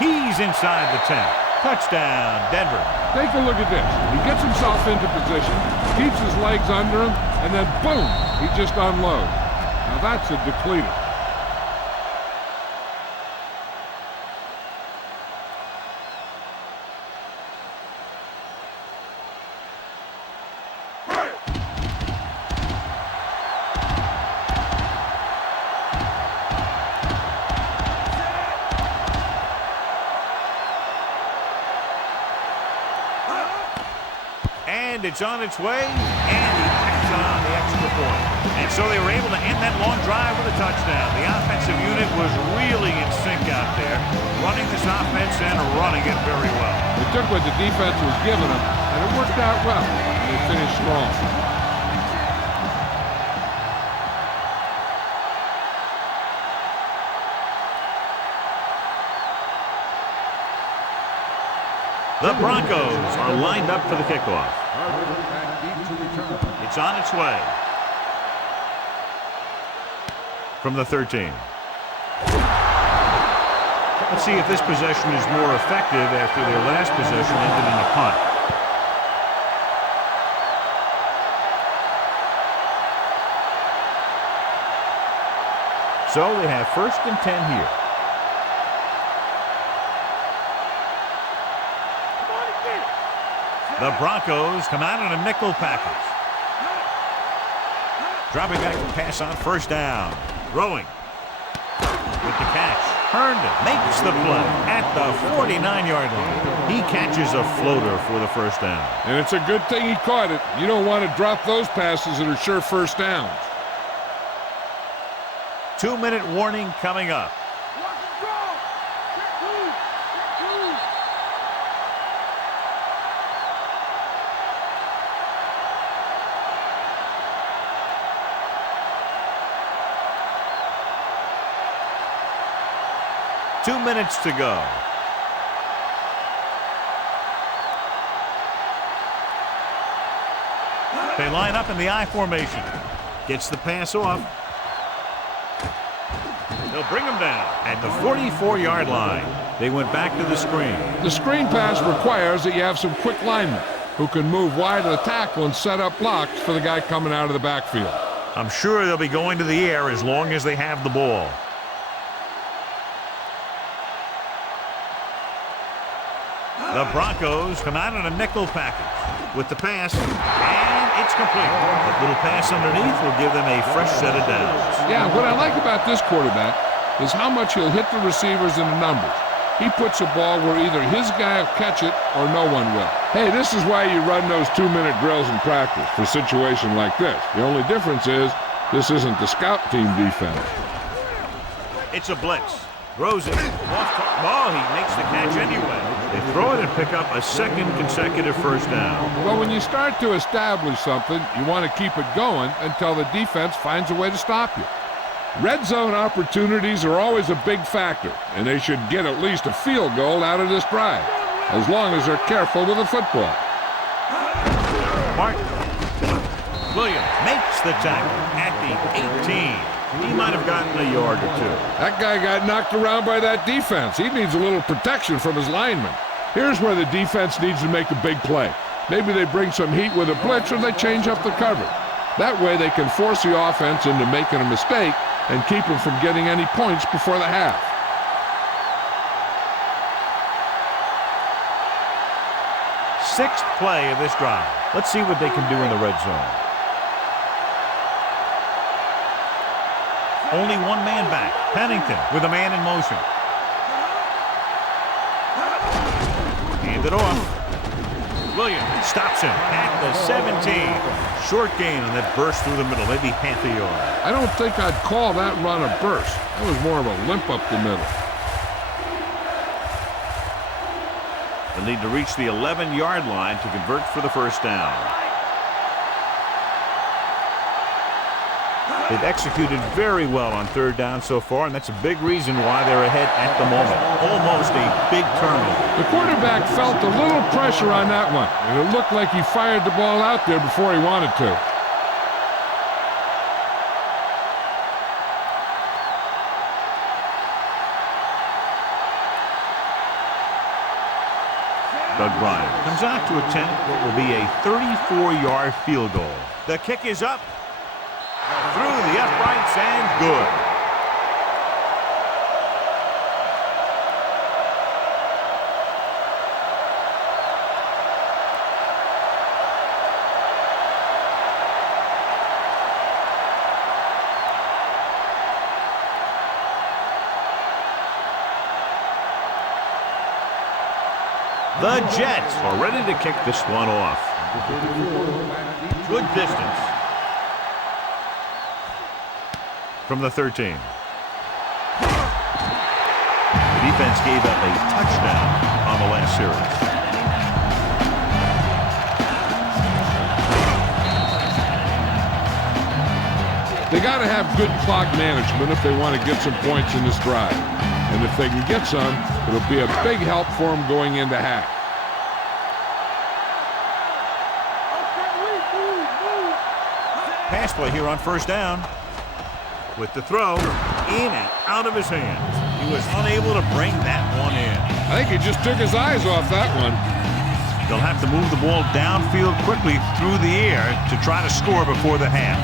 He's inside the 10. Touchdown, Denver. Take a look at this. He gets himself into position, keeps his legs under him, and then boom, he just unloads. Now that's a depleter. And it's on its way, and he backs on the extra point. And so they were able to end that long drive with a touchdown. The offensive unit was really in sync out there, running this offense and running it very well. They took what the defense was giving them, and it worked out well. They finished strong. The Broncos are lined up for the kickoff. It's on its way. From the 13. Let's see if this possession is more effective after their last possession ended in a punt. So they have 1st and 10 here. The Broncos come out in a nickel package. Dropping back to pass on 1st down. Throwing. With the catch. Herndon makes the play at the 49-yard line. He catches a floater for the 1st down. And it's a good thing he caught it. You don't want to drop those passes that are sure 1st downs. 2-minute warning coming up. Two minutes to go. They line up in the I formation. Gets the pass off. They'll bring him down at the 44-yard line. They went back to the screen. The screen pass requires that you have some quick linemen who can move wide of the tackle and set up blocks for the guy coming out of the backfield. I'm sure they'll be going to the air as long as they have the ball. The Broncos come out in a nickel package with the pass, and it's complete. That little pass underneath will give them a fresh set of downs. Yeah, what I like about this quarterback is how much he'll hit the receivers in the numbers. He puts a ball where either his guy will catch it or no one will. Hey, this is why you run those 2-minute drills in practice for a situation like this. The only difference is this isn't the scout team defense. It's a blitz. Throws it. Ball, he makes the catch anyway. They throw it and pick up a 2nd consecutive 1st down. Well, when you start to establish something, you want to keep it going until the defense finds a way to stop you. Red zone opportunities are always a big factor, and they should get at least a field goal out of this drive, as long as they're careful with the football. Martin Williams makes the tackle at the 18. He might have gotten a yard or two. That guy got knocked around by that defense. He needs a little protection from his linemen. Here's where the defense needs to make a big play. Maybe they bring some heat with a blitz or they change up the cover. That way they can force the offense into making a mistake and keep them from getting any points before the half. Sixth play of this drive. Let's see what they can do in the red zone. Only one man back. Pennington with a man in motion. Hand it off. Williams stops him at the 17. Short gain on that burst through the middle, maybe half a yard. I don't think I'd call that run a burst. That was more of a limp up the middle. They'll need to reach the 11-yard line to convert for the 1st down. They've executed very well on 3rd down so far, and that's a big reason why they're ahead at the moment. Almost a big turnover. The quarterback felt a little pressure on that one. It looked like he fired the ball out there before he wanted to. Doug Bryant comes out to attempt what will be a 34-yard field goal. The kick is up. Through the uprights and good. The Jets are ready to kick this one off. Good distance. From the 13. The defense gave up a touchdown on the last series. They got to have good clock management if they want to get some points in this drive. And if they can get some, it'll be a big help for them going into half. Pass play here on first down. With the throw, in and out of his hands. He was unable to bring that one in. I think he just took his eyes off that one. They'll have to move the ball downfield quickly through the air to try to score before the half.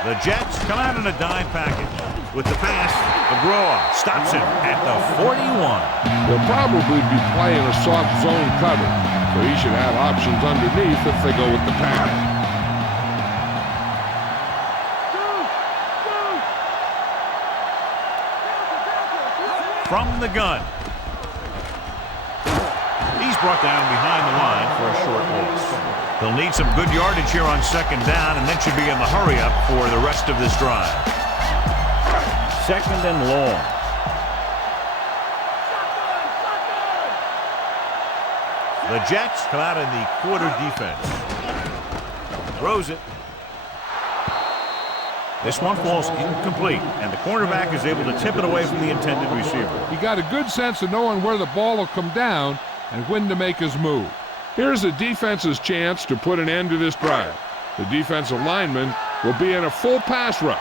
The Jets come out in a dime package. With the pass, McGraw stops him at the 41. They'll probably be playing a soft zone cover, so he should have options underneath if they go with the pass. From the gun. He's brought down behind the line for a short loss. They'll need some good yardage here on second down and then should be in the hurry up for the rest of this drive. Second and long. The Jets come out in the quarter defense. Throws it. This one falls incomplete, and the cornerback is able to tip it away from the intended receiver. He got a good sense of knowing where the ball will come down and when to make his move. Here's the defense's chance to put an end to this drive. The defensive lineman will be in a full pass rush.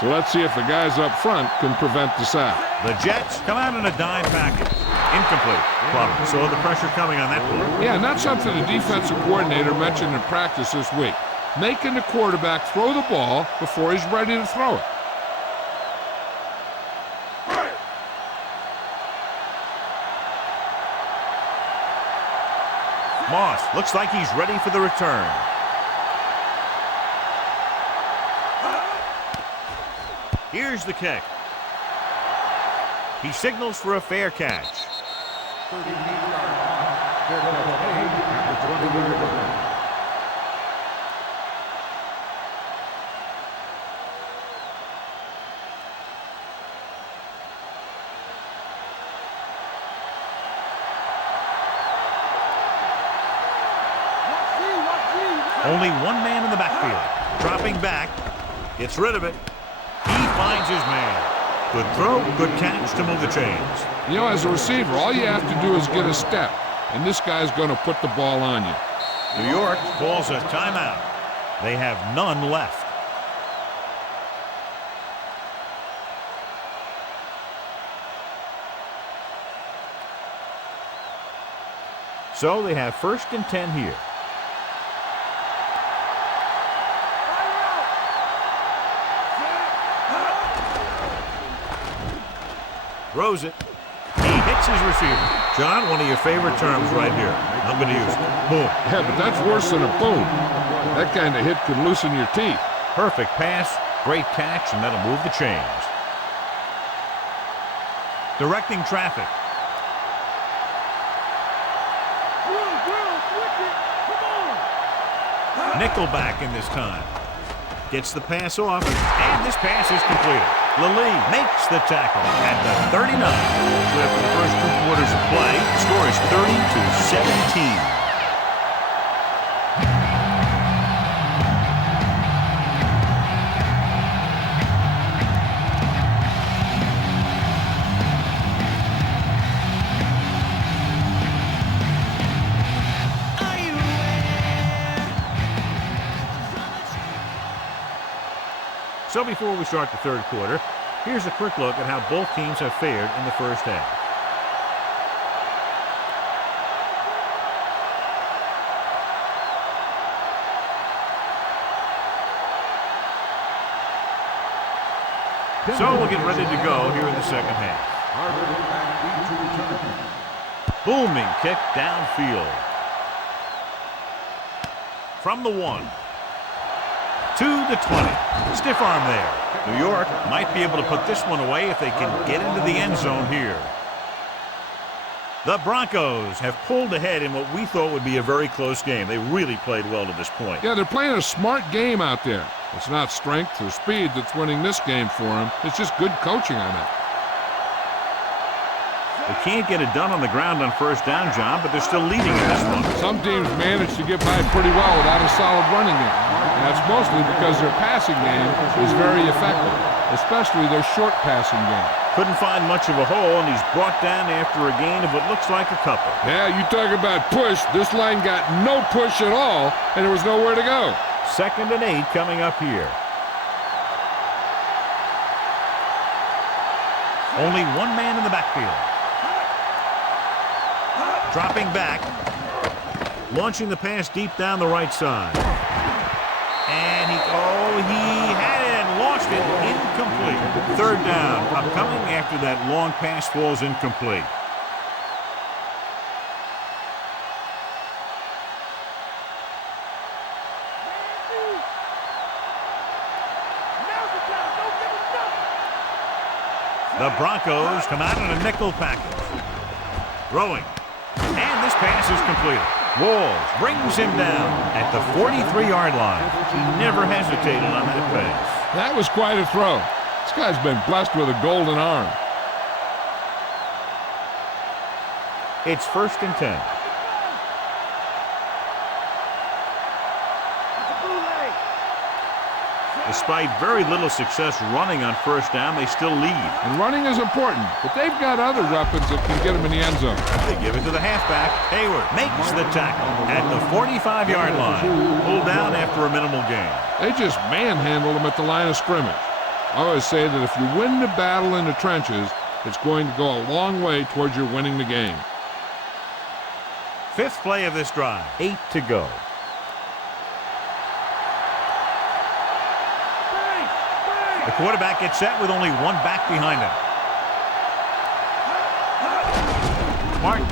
So let's see if the guys up front can prevent the sack. The Jets come out in a dime package. Incomplete. Problem. So the pressure coming on that play. Yeah, and that's something the defensive coordinator mentioned in practice this week. Making the quarterback throw the ball before he's ready to throw it. Moss looks like he's ready for the return. Here's the kick. He signals for a fair catch. Only one man in the backfield. Dropping back. Gets rid of it. He finds his man. Good throw, good catch to move the chains. You know, as a receiver, all you have to do is get a step, and this guy's going to put the ball on you. New York calls a timeout. They have none left. So they have 1st and 10 here. Throws it. He hits his receiver. John, one of your favorite terms right here. I'm going to use it. Boom. Yeah, but that's worse than a boom. That kind of hit could loosen your teeth. Perfect pass, great catch, and that'll move the chains. Directing traffic. Nickelback in this time. Gets the pass off, and this pass is completed. Lilly makes the tackle at the 39. So after the first 2 quarters of play, the score is 30-17. So before we start the 3rd quarter, here's a quick look at how both teams have fared in the first half. So we'll get ready to go here in the second half. Booming kick downfield. From the 1. to the 20. Stiff arm there. New York might be able to put this one away if they can get into the end zone here. The Broncos have pulled ahead in what we thought would be a very close game. They really played well to this point. Yeah, they're playing a smart game out there. It's not strength or speed that's winning this game for them. It's just good coaching on it. They can't get it done on the ground on first down, John, but they're still leading in this one. Some teams manage to get by pretty well without a solid running game. And that's mostly because their passing game is very effective, especially their short passing game. Couldn't find much of a hole, and he's brought down after a gain of what looks like a couple. Yeah, you talk about push. This line got no push at all, and there was nowhere to go. 2nd and 8 coming up here. Only one man in the backfield. Dropping back. Launching the pass deep down the right side. And he had it and lost it. Incomplete. 3rd down. Upcoming after that long pass falls incomplete. The Broncos come out in a nickel package. Throwing. And this pass is completed. Walls brings him down at the 43-yard line. He never hesitated on that pass. That was quite a throw. This guy's been blessed with a golden arm. It's 1st and 10. Despite very little success running on first down, they still lead. And running is important, but they've got other weapons that can get them in the end zone. They give it to the halfback. Hayward makes the tackle at the 45-yard line. Pulled down after a minimal gain. They just manhandled them at the line of scrimmage. I always say that if you win the battle in the trenches, it's going to go a long way towards your winning the game. 5th play of this drive. 8 to go. The quarterback gets set with only one back behind him. Martin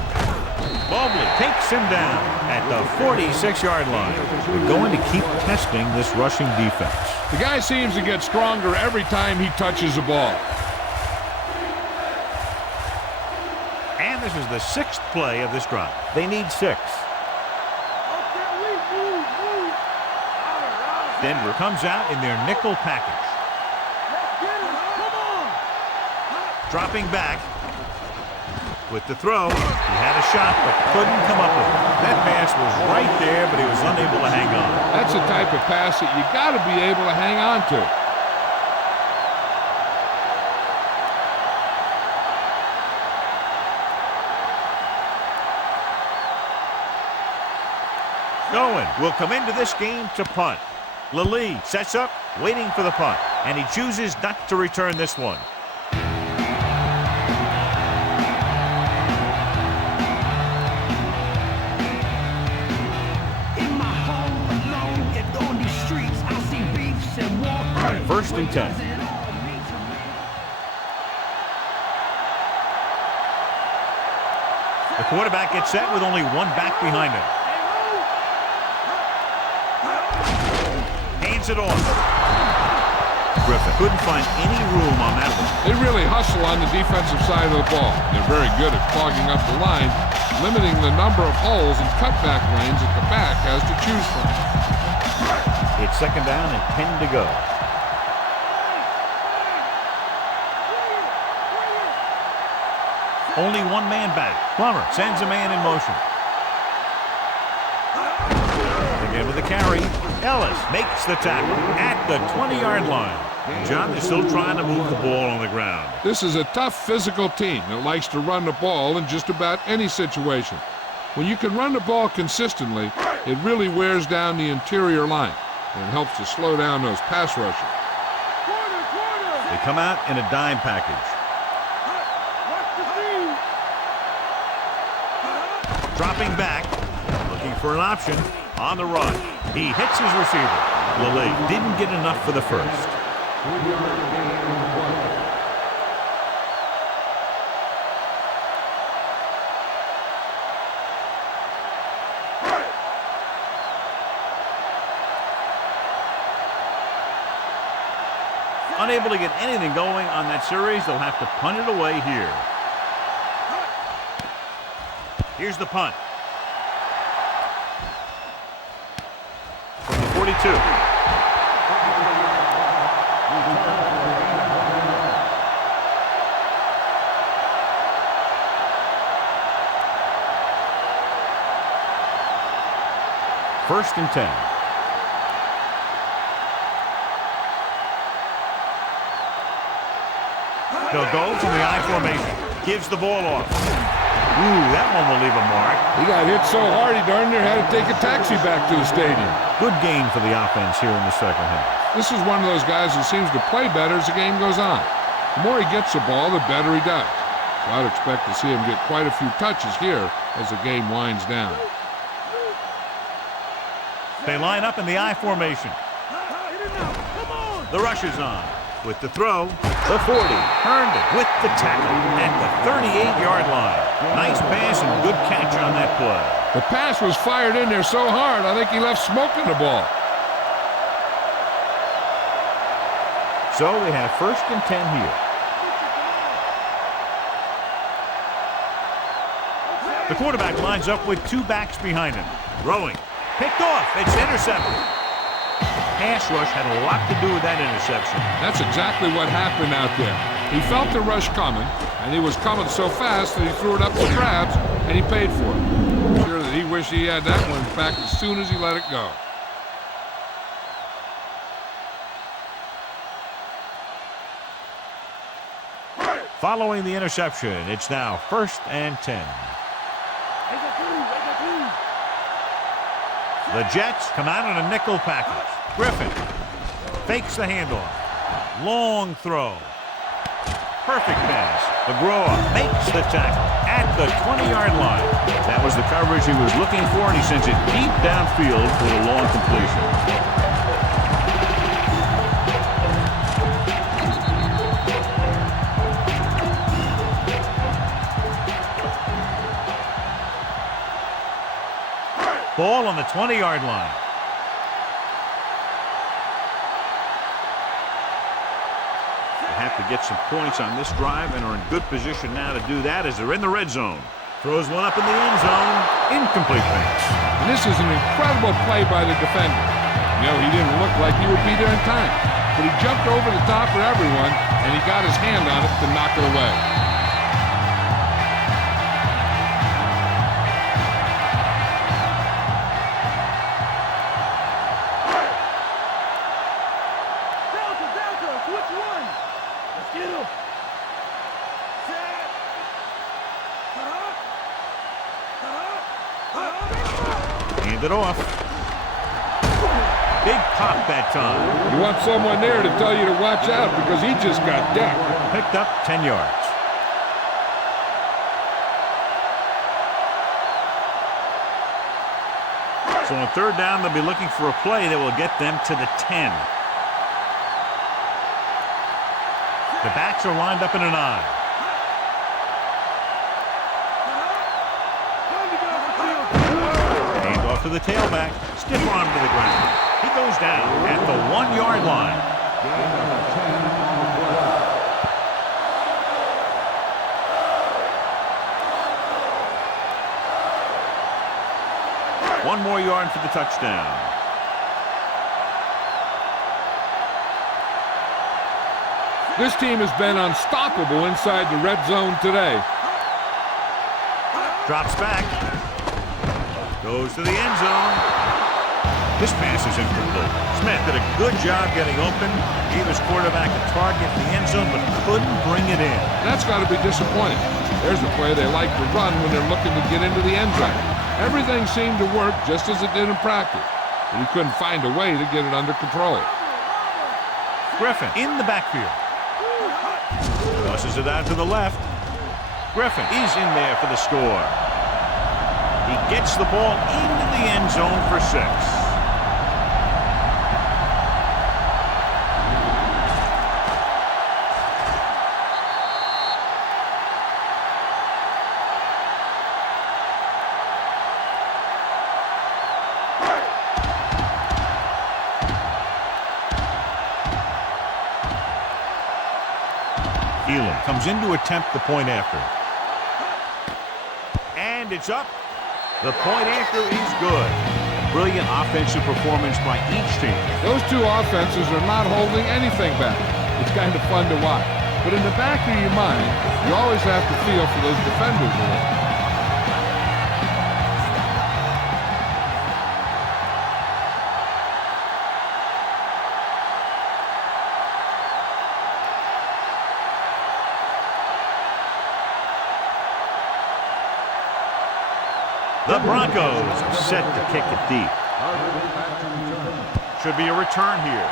Mobley takes him down at the 46-yard line. They're going to keep testing this rushing defense. The guy seems to get stronger every time he touches the ball. And this is the 6th play of this drive. They need 6. Denver comes out in their nickel package. Dropping back with the throw. He had a shot but couldn't come up with it. That pass was right there, but he was unable to hang on. That's the type of pass that you got to be able to hang on to. Nolan will come into this game to punt. Lally sets up, waiting for the punt, and he chooses not to return this one. First and 10. The quarterback gets set with only one back behind him. Hands it off. Griffin couldn't find any room on that one. They really hustle on the defensive side of the ball. They're very good at clogging up the line, limiting the number of holes and cutback lanes that the back has to choose from. It's 2nd down and 10 to go. Only one man back. Plummer sends a man in motion. Again with the carry. Ellis makes the tackle at the 20-yard line. John is still trying to move the ball on the ground. This is a tough physical team that likes to run the ball in just about any situation. When you can run the ball consistently, it really wears down the interior line and helps to slow down those pass rushers. They come out in a dime package. Dropping back, looking for an option on the run. He hits his receiver. Lally didn't get enough for the first. Unable to get anything going on that series, they'll have to punt it away here. Here's the punt. From the 42. First and 10. They'll go from the I formation. Gives the ball off. Ooh, that one will leave a mark. He got hit so hard he darn near had to take a taxi back to the stadium. Good gain for the offense here in the second half. This is one of those guys who seems to play better as the game goes on. The more he gets the ball, the better he does. So I'd expect to see him get quite a few touches here as the game winds down. They line up in the I formation. The rush is on. With the throw, the 40. Herndon with the tackle at the 38-yard line. Nice pass and good catch on that play. The pass was fired in there so hard, I think he left smoke in the ball. So we have first and 10 here. The quarterback lines up with two backs behind him. Throwing. Picked off. It's intercepted. Pass rush had a lot to do with that interception. That's exactly what happened out there. He felt the rush coming, and he was coming so fast that he threw it up for grabs, and he paid for it. I'm sure that he wished he had that one back as soon as he let it go. Following the interception, it's now first and 10. The Jets come out in a nickel package. Griffin fakes the handoff. Long throw. Perfect pass. McGraw makes the tackle at the 20-yard line. That was the coverage he was looking for, and he sends it deep downfield for a long completion. Ball on the 20-yard line. They have to get some points on this drive and are in good position now to do that as they're in the red zone. Throws one up in the end zone. Incomplete pass. And this is an incredible play by the defender. You know, he didn't look like he would be there in time, but he jumped over the top of everyone, and he got his hand on it to knock it away. Hand it off. Big pop that time. You want someone there to tell you to watch out because he just got decked. Picked up 10 yards. So on third down, they'll be looking for a play that will get them to the 10. The backs are lined up in an I. Hand off to the tailback. Stiff arm to the ground. He goes down at the 1-yard line. One more yard for the touchdown. This team has been unstoppable inside the red zone today. Drops back. Goes to the end zone. This pass is incomplete. Smith did a good job getting open. Gave his quarterback a target in the end zone, but couldn't bring it in. That's got to be disappointing. There's a play they like to run when they're looking to get into the end zone. Everything seemed to work just as it did in practice, but he couldn't find a way to get it under control. Griffin in the backfield. Tosses it out to the left. Griffin is in there for the score. He gets the ball into the end zone for 6. Elam comes in to attempt the point after. And it's up. The point after is good. Brilliant offensive performance by each team. Those two offenses are not holding anything back. It's kind of fun to watch. But in the back of your mind, you always have to feel for those defenders a little. The Broncos set to kick it deep. Should be a return here.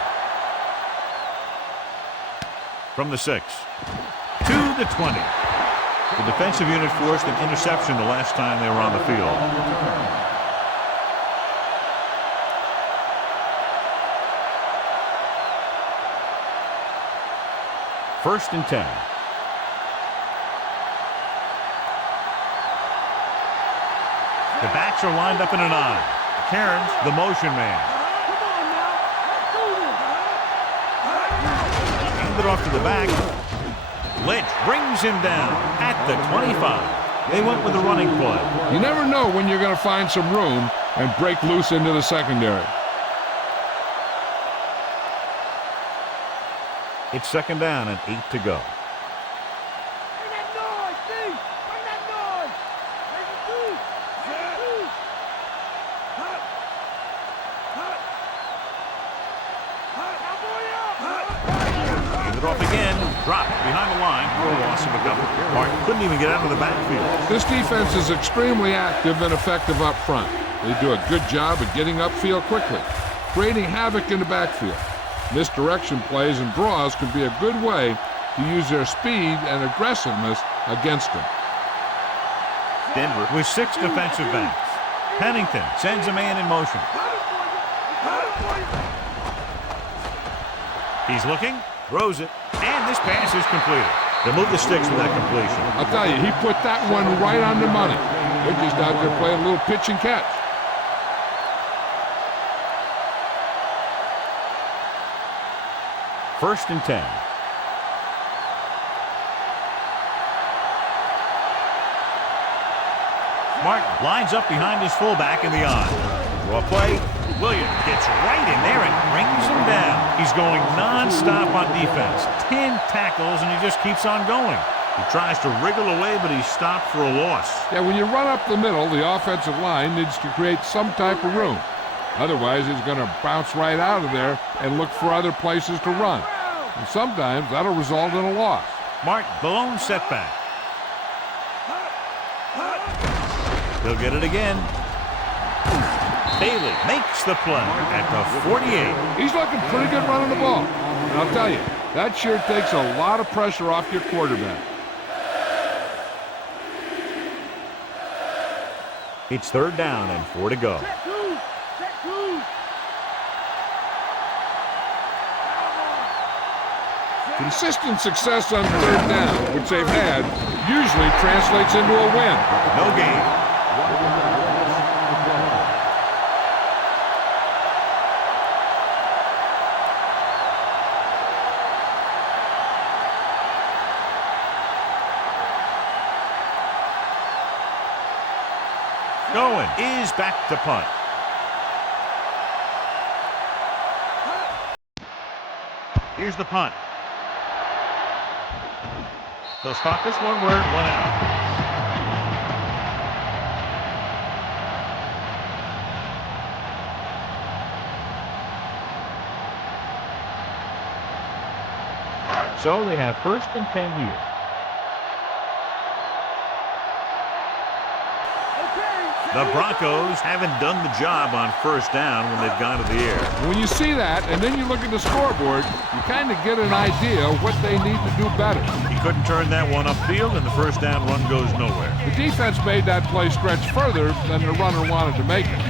From the 6 to the 20. The defensive unit forced an interception the last time they were on the field. First and 10. The backs are lined up in an I. Cairns, the motion man. Hand it off to the back. Lynch brings him down at the 25. They went with the running play. You never know when you're going to find some room and break loose into the secondary. It's second down and 8 to go. Off again, dropped behind the line for a loss of a couple. Martin couldn't even get out of the backfield. This defense is extremely active and effective up front. They do a good job of getting upfield quickly, creating havoc in the backfield. Misdirection plays and draws can be a good way to use their speed and aggressiveness against them. Denver with 6 defensive backs. Pennington sends a man in motion. He's looking. Throws it, and this pass is completed. They move the sticks with that completion. I'll tell you, he put that one right on the money. They're just out there playing a little pitch and catch. First and 10. Martin lines up behind his fullback in the I. Draw play. Williams gets right in there and brings him down. He's going non-stop on defense. 10 tackles, and he just keeps on going. He tries to wriggle away, but he's stopped for a loss. Yeah, when you run up the middle, the offensive line needs to create some type of room. Otherwise, he's going to bounce right out of there and look for other places to run. And sometimes that'll result in a loss. Martin, the lone setback. He'll get it again. Bailey makes the play at the 48. He's looking pretty good running the ball. And I'll tell you, that sure takes a lot of pressure off your quarterback. It's third down and 4 to go. Consistent success on third down, which they've had, usually translates into a win. No gain. Going is back to punt. Here's the punt. They'll stop this one where it went out. So they have first and 10 here. The Broncos haven't done the job on first down when they've gone to the air. When you see that, and then you look at the scoreboard, you kind of get an idea of what they need to do better. He couldn't turn that one upfield, and the first down run goes nowhere. The defense made that play stretch further than the runner wanted to make it.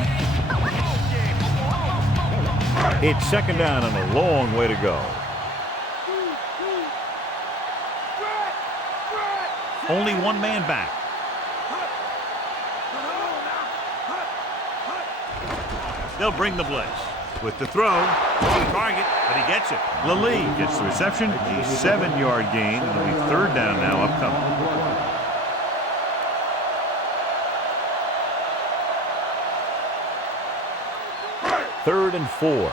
It's second down and a long way to go. Only one man back. They'll bring the blitz. With the throw, Off target, but he gets it. Lally gets the reception, a 7-yard gain. It'll be third down now upcoming. Third and 4.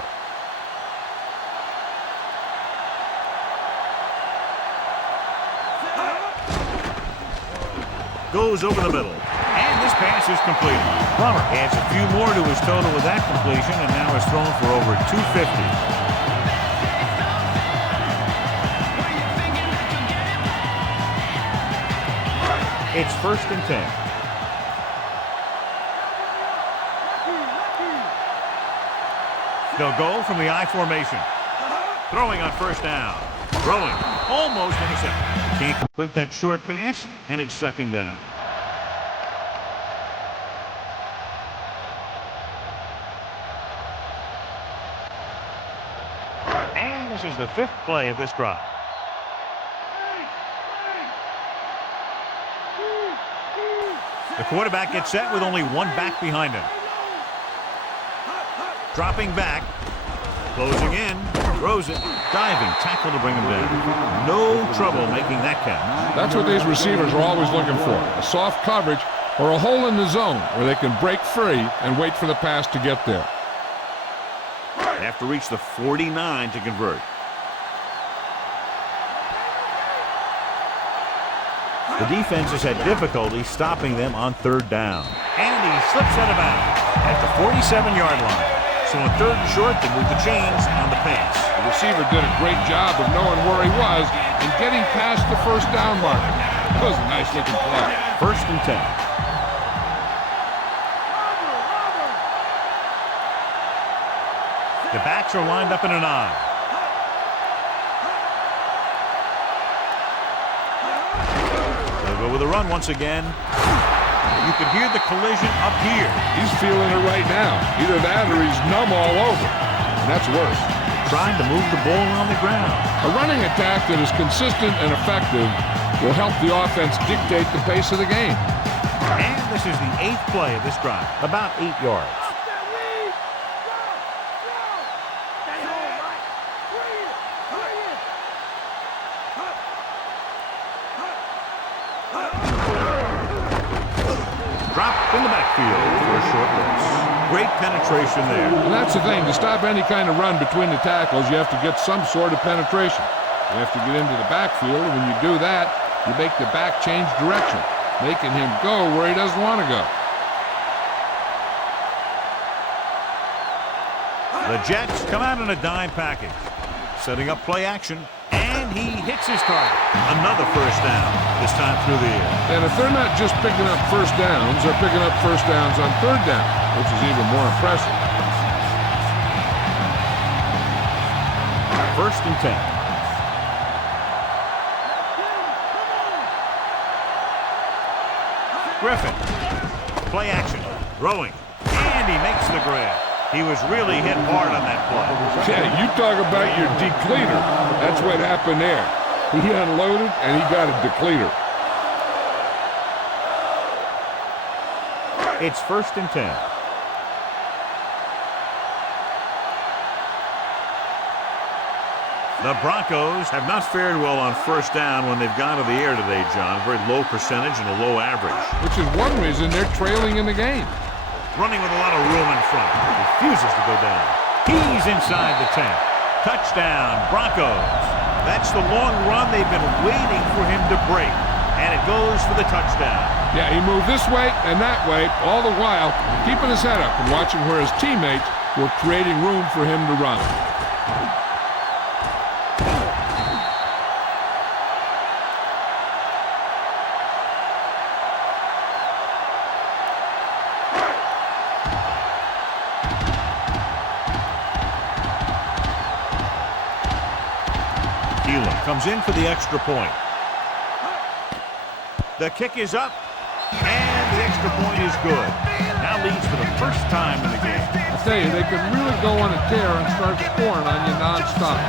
Goes over the middle. And this pass is completed. Plummer adds a few more to his total with that completion and now has thrown for over 250. It's first and 10. They'll go from the I formation. Throwing on first down. Throwing. Almost intercepted. Can't complete that short pass, and it's second down. And this is the 5th play of this drive. The quarterback gets set with only one back behind him. Dropping back. Closing in. Throws it. Diving tackle to bring him down. No trouble making that count. That's what these receivers are always looking for. A soft coverage or a hole in the zone where they can break free and wait for the pass to get there. They have to reach the 49 to convert. The defense has had difficulty stopping them on third down. And he slips out of bounds at the 47-yard line. So on third and short, they move the chains on the pass. The receiver did a great job of knowing where he was and getting past the first down marker. That was a nice-looking play. First and 10. The backs are lined up in an I. They'll go with a run once again. You can hear the collision up here. He's feeling it right now. Either that or he's numb all over. And that's worse. Trying to move the ball around the ground. A running attack that is consistent and effective will help the offense dictate the pace of the game. And this is the 8th play of this drive. About 8 yards. Dropped in the backfield for a short loss. Great penetration there. And that's the thing. To stop any kind of run between the tackles, you have to get some sort of penetration. You have to get into the backfield, and when you do that, you make the back change direction, making him go where he doesn't want to go. The Jets come out in a dime package, setting up play action, and he hits his target. Another first down, this time through the air. And if they're not just picking up first downs, they're picking up first downs on third down, which is even more impressive. First and 10. Griffin, play action, throwing, and he makes the grab. He was really hit hard on that play. Yeah, you talk about your depleter. That's what happened there. He unloaded, and he got a depleter. It's first and 10. The Broncos have not fared well on first down when they've gone to the air today, John. Very low percentage and a low average. Which is one reason they're trailing in the game. Running with a lot of room in front. Refuses to go down. He's inside the 10. Touchdown, Broncos. That's the long run they've been waiting for him to break. And it goes for the touchdown. Yeah, he moved this way and that way, all the while keeping his head up and watching where his teammates were creating room for him to run. Comes in for the extra point. The kick is up, and the extra point is good. Now leads for the first time in the game. I tell you, they can really go on a tear and start scoring on you nonstop.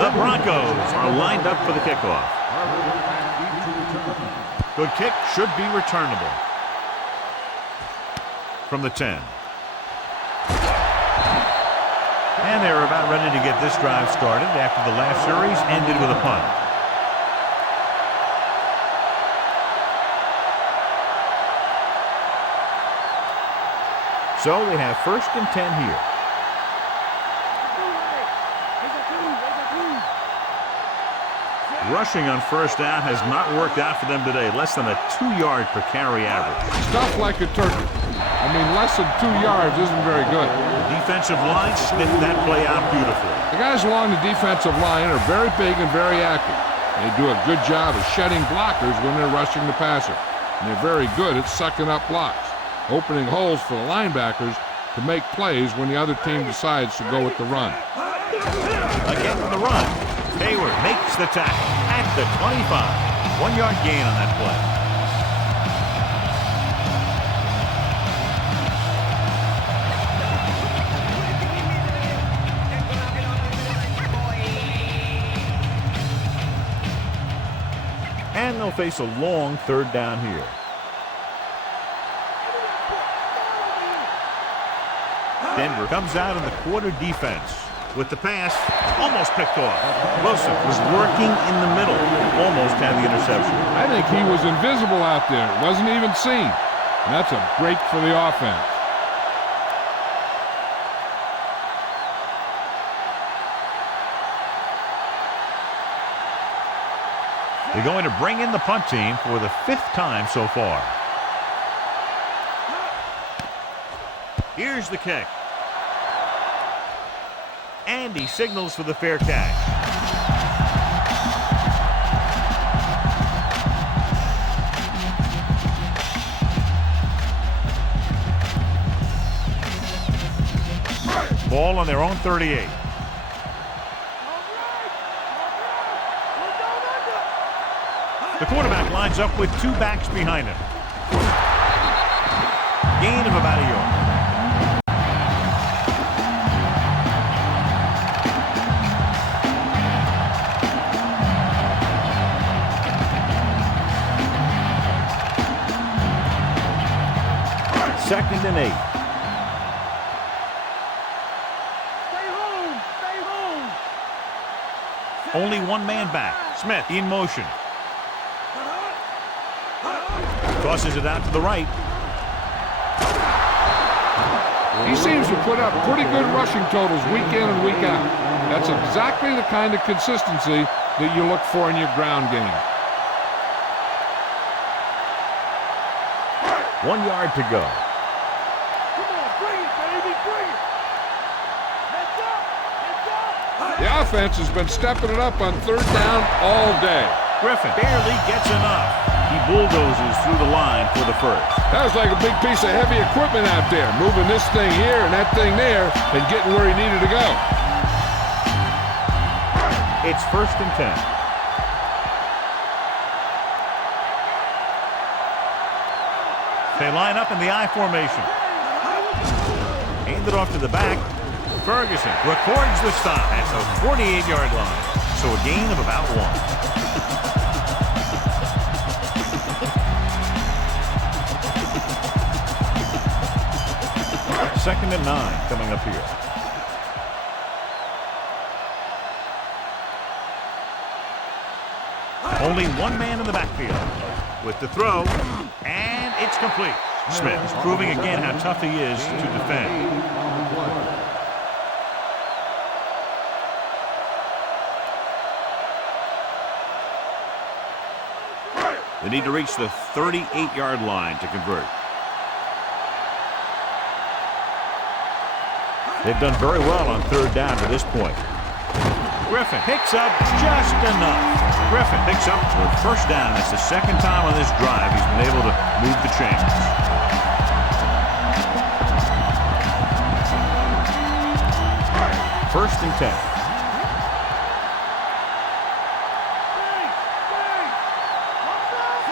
The Broncos are lined up for the kickoff. Good kick, should be returnable. From the 10. And they're about ready to get this drive started after the last series ended with a punt. So they have 1st and 10 here. Rushing on 1st down has not worked out for them today. Less than a 2-yard per carry average. Stuff like a turkey. I mean, less than 2 yards isn't very good. The defensive line sniffed that play out beautifully. The guys along the defensive line are very big and very active. They do a good job of shedding blockers when they're rushing the passer. And they're very good at sucking up blocks, opening holes for the linebackers to make plays when the other team decides to go with the run. Again with the run. Hayward makes the tackle at the 25. 1-yard gain on that play. And they'll face a long 3rd down here. Denver comes out in the quarter defense. With the pass, almost picked off. Wilson was working in the middle, almost had the interception. I think he was invisible out there. Wasn't even seen. And that's a break for the offense. They're going to bring in the punt team for the 5th time so far. Here's the kick. And he signals for the fair catch. Ball on their own 38. The quarterback lines up with 2 backs behind him. Gain of about a yard. Second and 8. Stay home! Stay home! Only 1 man back. Smith in motion. Tosses it out to the right. He seems to put up pretty good rushing totals week in and week out. That's exactly the kind of consistency that you look for in your ground game. 1 yard to go. The offense has been stepping it up on 3rd down all day. Griffin barely gets enough. He bulldozes through the line for the 1st. That was like a big piece of heavy equipment out there, moving this thing here and that thing there and getting where he needed to go. It's 1st and 10. They line up in the I formation. Hand it off to the back. Ferguson records the stop at the 48-yard line. So a gain of about 1. Second and 9 coming up here. Only 1 man in the backfield. With the throw, and it's complete. Smith is proving again how tough he is to defend. They need to reach the 38-yard line to convert. They've done very well on 3rd down to this point. Griffin picks up just enough. Griffin picks up the 1st down. That's the 2nd time on this drive he's been able to move the chains. First and 10.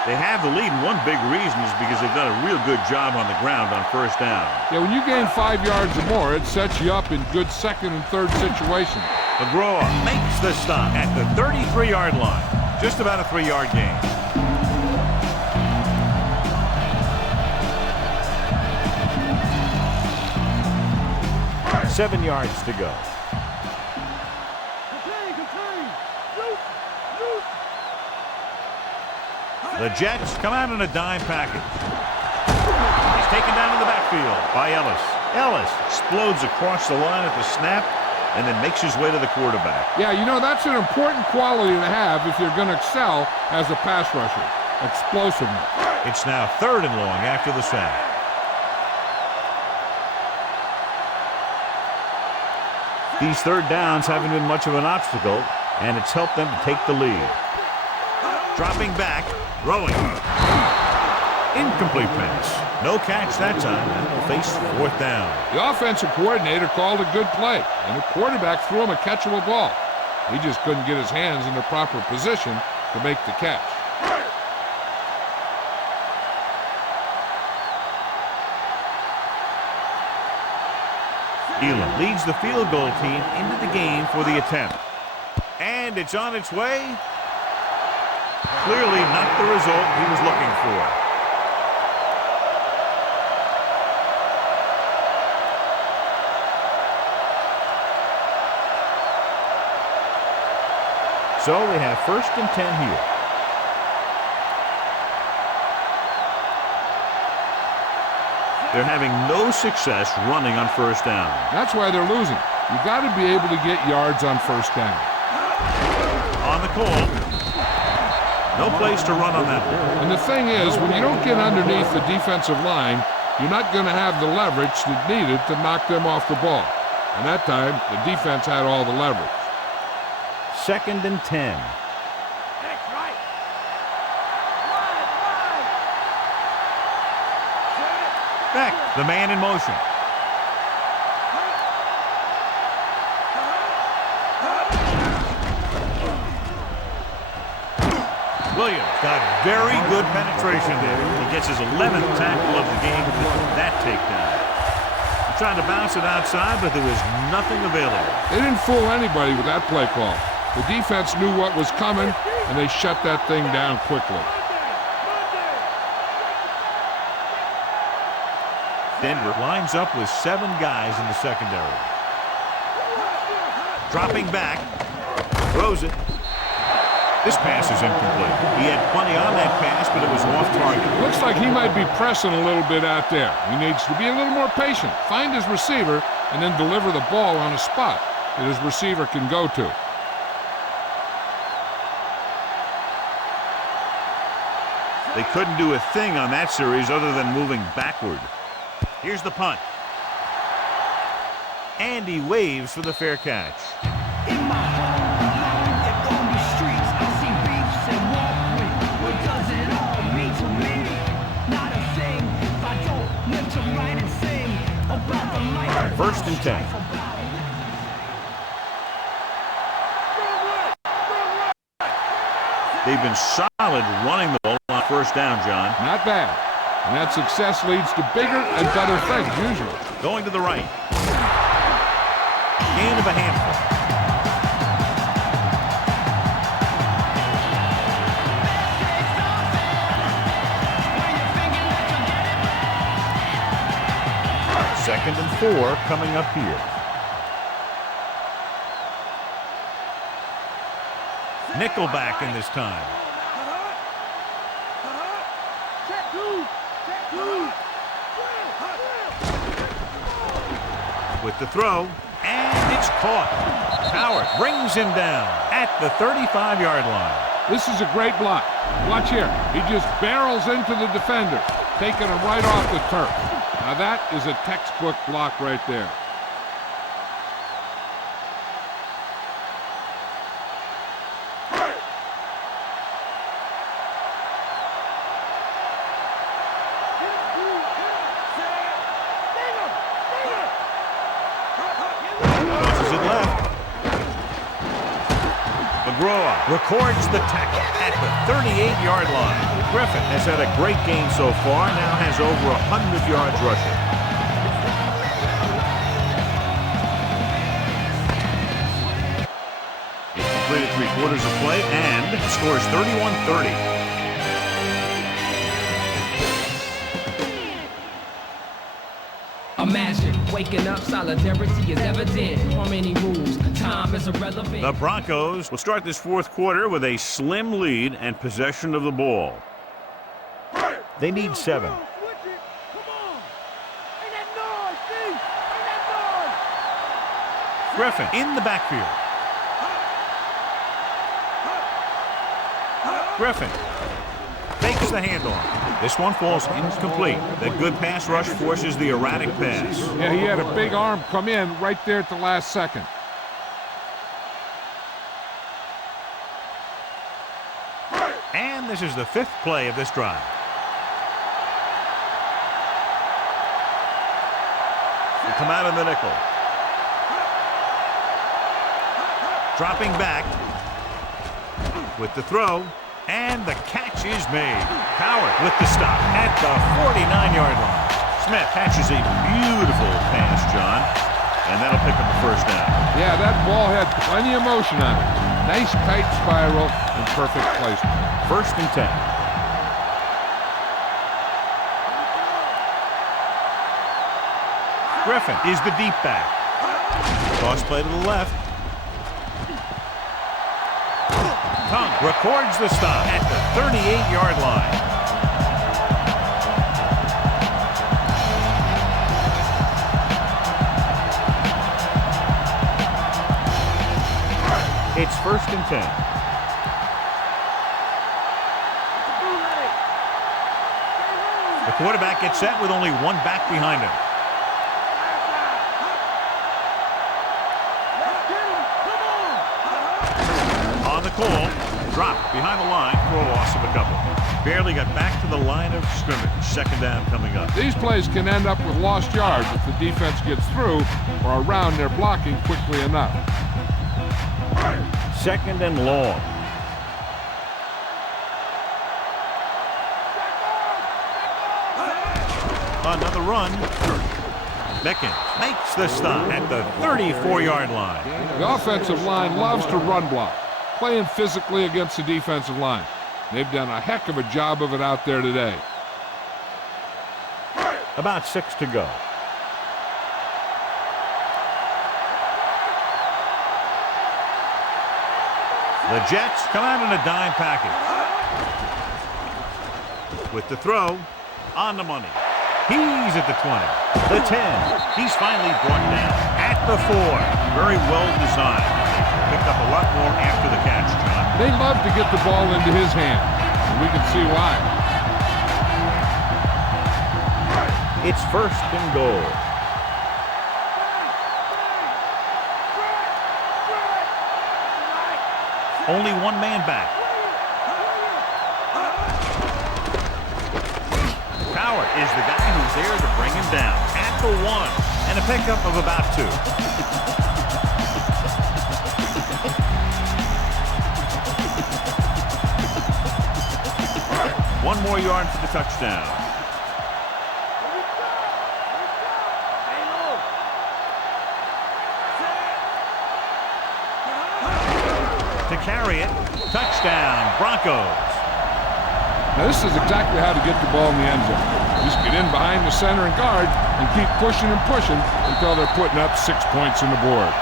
They have the lead, and one big reason is because they've done a real good job on the ground on 1st down. Yeah, when you gain 5 yards or more, it sets you up in good 2nd and 3rd situations. McGraw makes the stop at the 33-yard line. Just about a 3-yard gain. Seven yards to go. The Jets come out in a dime package. He's taken down in the backfield by Ellis. Ellis explodes across the line at the snap and then makes his way to the quarterback. Yeah, you know, that's an important quality to have if you're going to excel as a pass rusher. Explosiveness. It's now 3rd and long after the sack. These third downs haven't been much of an obstacle, and it's helped them to take the lead. Dropping back, throwing. Incomplete pass. No catch that time, and will face 4th down. The offensive coordinator called a good play, and the quarterback threw him a catchable ball. He just couldn't get his hands in the proper position to make the catch. Elam leads the field goal team into the game for the attempt. And it's on its way. Clearly not the result he was looking for. So we have 1st and 10 here. They're having no success running on 1st down. That's why they're losing. You got to be able to get yards on 1st down. On the call. No place to run on that ball. And the thing is, when you don't get underneath the defensive line, you're not going to have the leverage that needed to knock them off the ball. And that time, the defense had all the leverage. 2nd and 10. Beck, the man in motion. Williams got very good penetration there. He gets his 11th tackle of the game with that takedown. He tried to bounce it outside, but there was nothing available. They didn't fool anybody with that play call. The defense knew what was coming, and they shut that thing down quickly. Denver lines up with 7 guys in the secondary. Dropping back, throws it. This pass is incomplete. He had plenty on that pass, but it was off target. Looks like he might be pressing a little bit out there. He needs to be a little more patient, find his receiver, and then deliver the ball on a spot that his receiver can go to. They couldn't do a thing on that series other than moving backward. Here's the punt. And he waves for the fair catch. In my home, alone, and on the streets, I see beefs and walk with. What does it all mean to me? Not a thing. If I don't live to write and sing about the life. 1st and 10. They've been solid running the ball on 1st down, John. Not bad. And that success leads to bigger and better things, usually. Going to the right. Gain of a handful. Second and 4 coming up here. Nickelback in this time. With the throw, and it's caught. Howard brings him down at the 35-yard line. This is a great block. Watch here. He just barrels into the defender, taking him right off the turf. Now that is a textbook block right there. Records the tackle at the 38-yard line. Griffin has had a great game so far, now has over 100 yards rushing. quarters of play, and the score is 31-30. Imagine waking up, solidarity is evident. Harmony rules, time is irrelevant. The Broncos will start this fourth quarter with a slim lead and possession of the ball. They need 7. Switch it. Come on. Ain't that noise, D? Ain't that noise? Griffin in the backfield. Griffin fakes the handoff. This one falls incomplete. That good pass rush forces the erratic pass. Yeah, he had a big arm come in right there at the last second. And this is the 5th play of this drive. They come out in the nickel. Dropping back with the throw, and the catch is made. Howard with the stop at the 49-yard line. Smith catches a beautiful pass, John, and that'll pick up the first down. Yeah, that ball had plenty of motion on it. Nice tight spiral and perfect placement. 1st and 10. Griffin is the deep back. Toss play to the left. Tongue records the stop at the 38-yard line. It's 1st and 10. The quarterback gets set with only one back behind him. On the call, dropped behind the line for a loss of a couple. Barely got back to the line of scrimmage. 2nd down coming up. These plays can end up with lost yards if the defense gets through or around their blocking quickly enough. 2nd and long. Another run. Mickens makes the stop at the 34-yard line. The offensive line loves to run block, playing physically against the defensive line. They've done a heck of a job of it out there today. About 6 to go. The Jets come out in a dime package. With the throw, on the money. He's at the 20, the 10. He's finally brought down at the 4. Very well designed. Picked up a lot more after the catch, John. They love to get the ball into his hands, and we can see why. It's 1st and goal. Only one man back. Howard is the guy who's there to bring him down at the 1, and a pickup of about 2. One more yard for the touchdown. To carry it, touchdown, Broncos. Now, this is exactly how to get the ball in the end zone. Just get in behind the center and guard and keep pushing and pushing until they're putting up 6 points on the board.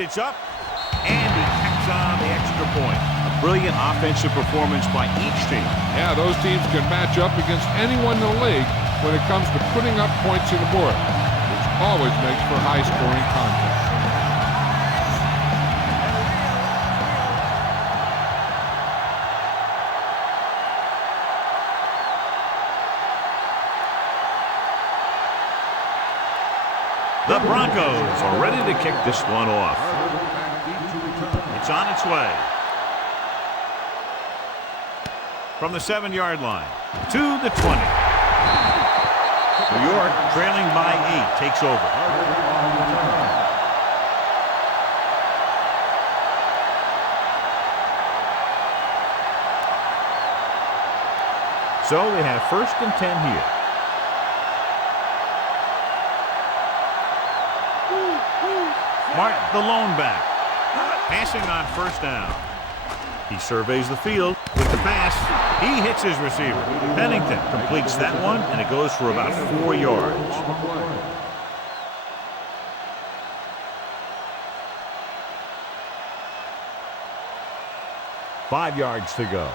It's up, and he tacks on the extra point. A brilliant offensive performance by each team. Yeah, those teams can match up against anyone in the league when it comes to putting up points on the board, which always makes for high-scoring content. The Broncos are ready to kick this one off. It's on its way. From the 7-yard line to the 20. New York, trailing by 8, takes over. So they have 1st and 10 here. Martin, the lone back. Passing on 1st down. He surveys the field with the pass. He hits his receiver. Pennington completes that one, and it goes for about 4 yards. Five yards to go.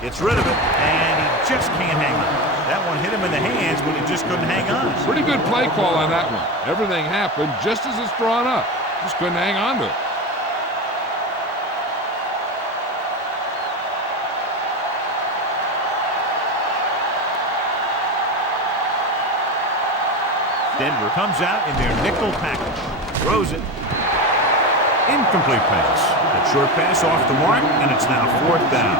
Gets rid of it, and he just can't hang on. That one hit him in the hands, but he just couldn't hang on. Pretty good play call on that one. Everything happened just as it's drawn up. Just couldn't hang on to it. Denver comes out in their nickel package. Throws it. Incomplete pass. That short pass off the mark, and it's now 4th down.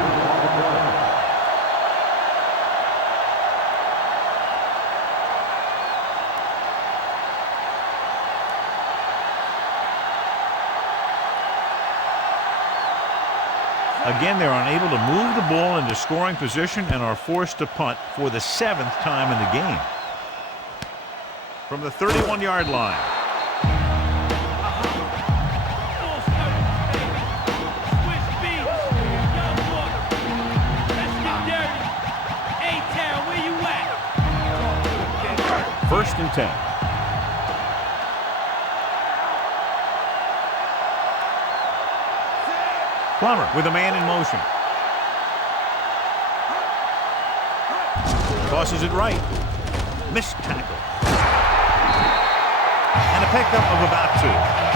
Again, they're unable to move the ball into scoring position and are forced to punt for the 7th time in the game. From the 31-yard line. First and 10. Plummer with a man in motion. Tosses it right. Missed tackle. And a pickup of about 2.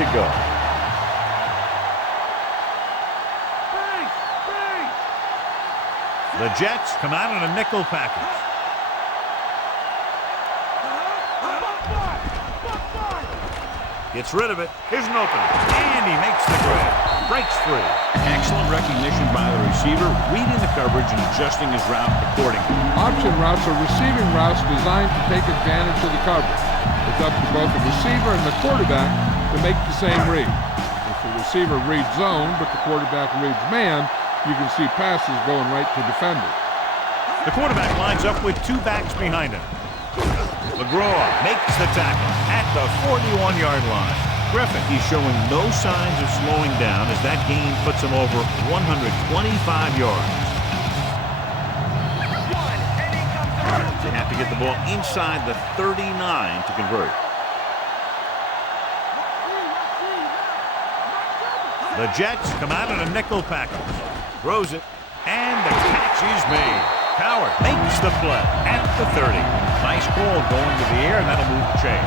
To go. The Jets come out in a nickel package. Gets rid of it. Here's an opening. And he makes the grab. Breaks free. Excellent recognition by the receiver, reading the coverage and adjusting his route accordingly. Option routes are receiving routes designed to take advantage of the coverage. It's up to both the receiver and the quarterback to make the same read. If the receiver reads zone, but the quarterback reads man, you can see passes going right to defenders. The quarterback lines up with 2 backs behind him. McGraw makes the tackle at the 41-yard line. Griffin, he's showing no signs of slowing down as that gain puts him over 125 yards. They have to get the ball inside the 39 to convert. The Jets come out in a nickel package. Throws it, and the catch is made. Coward makes the play at the 30. Nice ball going to the air, and that'll move the chain.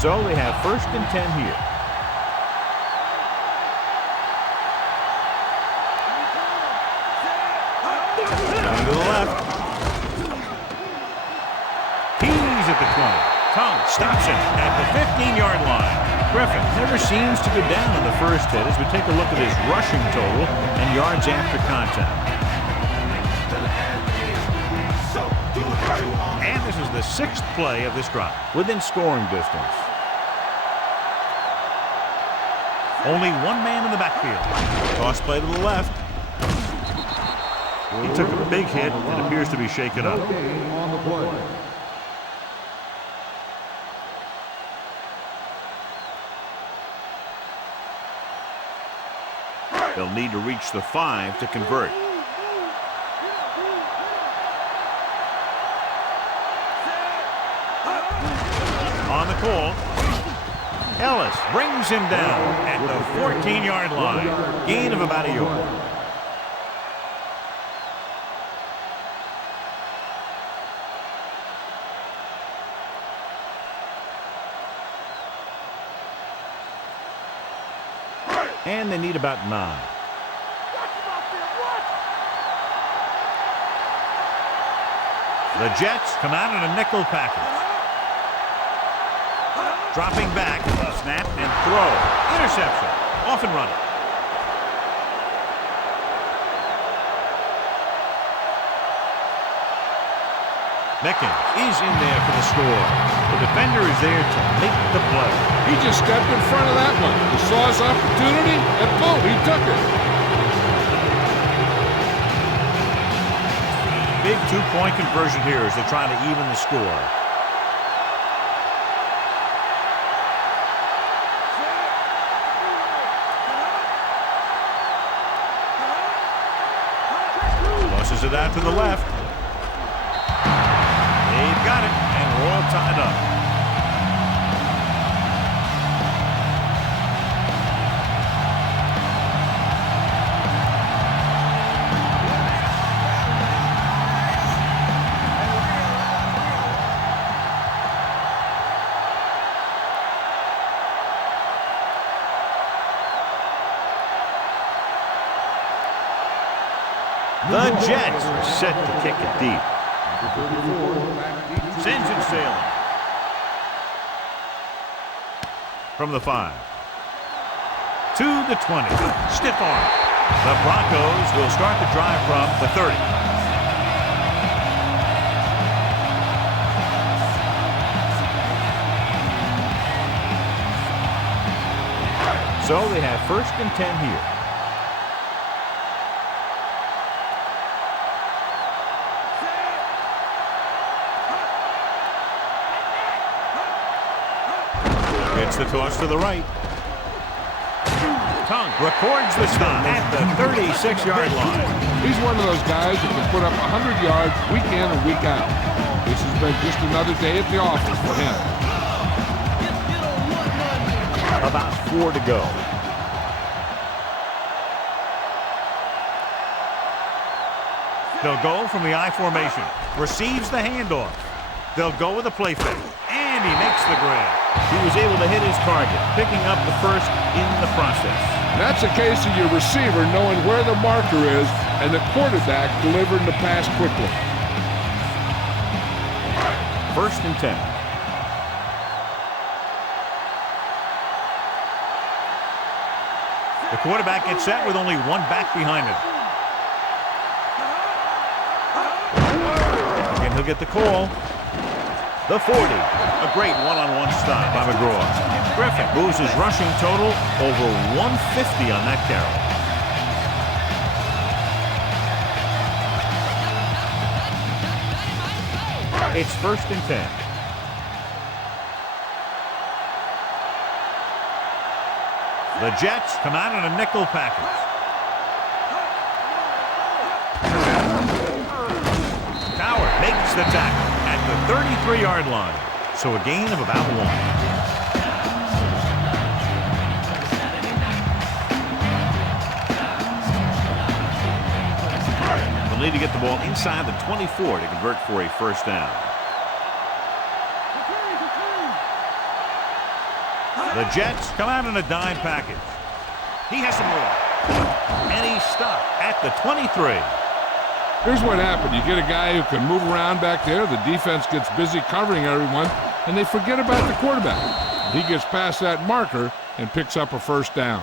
So they have 1st and 10 here. Going to the left. He's at the 20. Tongue stops him at the 15-yard line. Griffin never seems to go down on the first hit as we take a look at his rushing total and yards after contact. And this is the 6th play of this drive, within scoring distance. Only one man in the backfield. Toss play to the left. He took a big hit and appears to be shaken up. They'll need to reach the 5 to convert. On the call, Ellis brings him down at the 14-yard line. Gain of about a yard. And they need about 9. Watch him out there, watch! The Jets come out in a nickel package. Dropping back, snap and throw. Interception. Off and running. Mickens is in there for the score. The defender is there to make the play. He just stepped in front of that one. He saw his opportunity, and boom, he took it. Big 2-point conversion here as they try to even the score. Tosses it out to the left. They've got it, and we're all tied up. The Jets are set to kick it deep. Sends it sailing. From the 5. To the 20. Stiff arm. The Broncos will start the drive from the 30. So they have 1st and 10 here. It's the toss to the right. Tongue records the stop at the 36-yard line. He's one of those guys who can put up 100 yards week in and week out. This has been just another day at the office for him. About 4 to go. They'll go from the I formation. Receives the handoff. They'll go with a play fake. And he makes the grab. He was able to hit his target, picking up the 1st in the process. That's a case of your receiver knowing where the marker is and the quarterback delivering the pass quickly. 1st and 10. The quarterback gets set with only one back behind him. And he'll get the call. The 40. A great one-on-one stop by McGraw. Griffin moves his rushing total over 150 on that carry. It's 1st and 10. The Jets come out in a nickel package. Tower makes the tackle at the 33-yard line. So a gain of about 1. They'll need to get the ball inside the 24 to convert for a 1st down. The Jets come out in a dime package. He has some more. And he's stopped at the 23. Here's what happened. You get a guy who can move around back there. The defense gets busy covering everyone, and they forget about the quarterback. He gets past that marker and picks up a 1st down.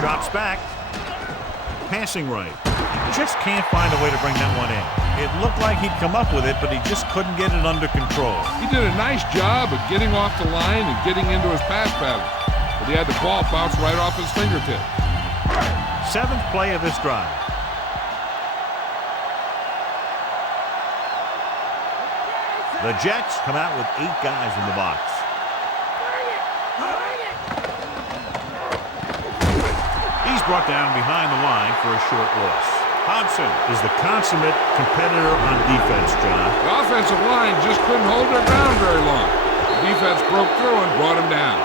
Drops back. Passing right. Just can't find a way to bring that one in. It looked like he'd come up with it, but he just couldn't get it under control. He did a nice job of getting off the line and getting into his pass pattern, but he had the ball bounce right off his fingertip. 7th play of this drive. The Jets come out with 8 guys in the box. He's brought down behind the line for a short loss. Hodgson is the consummate competitor on defense, John. The offensive line just couldn't hold their ground very long. The defense broke through and brought him down.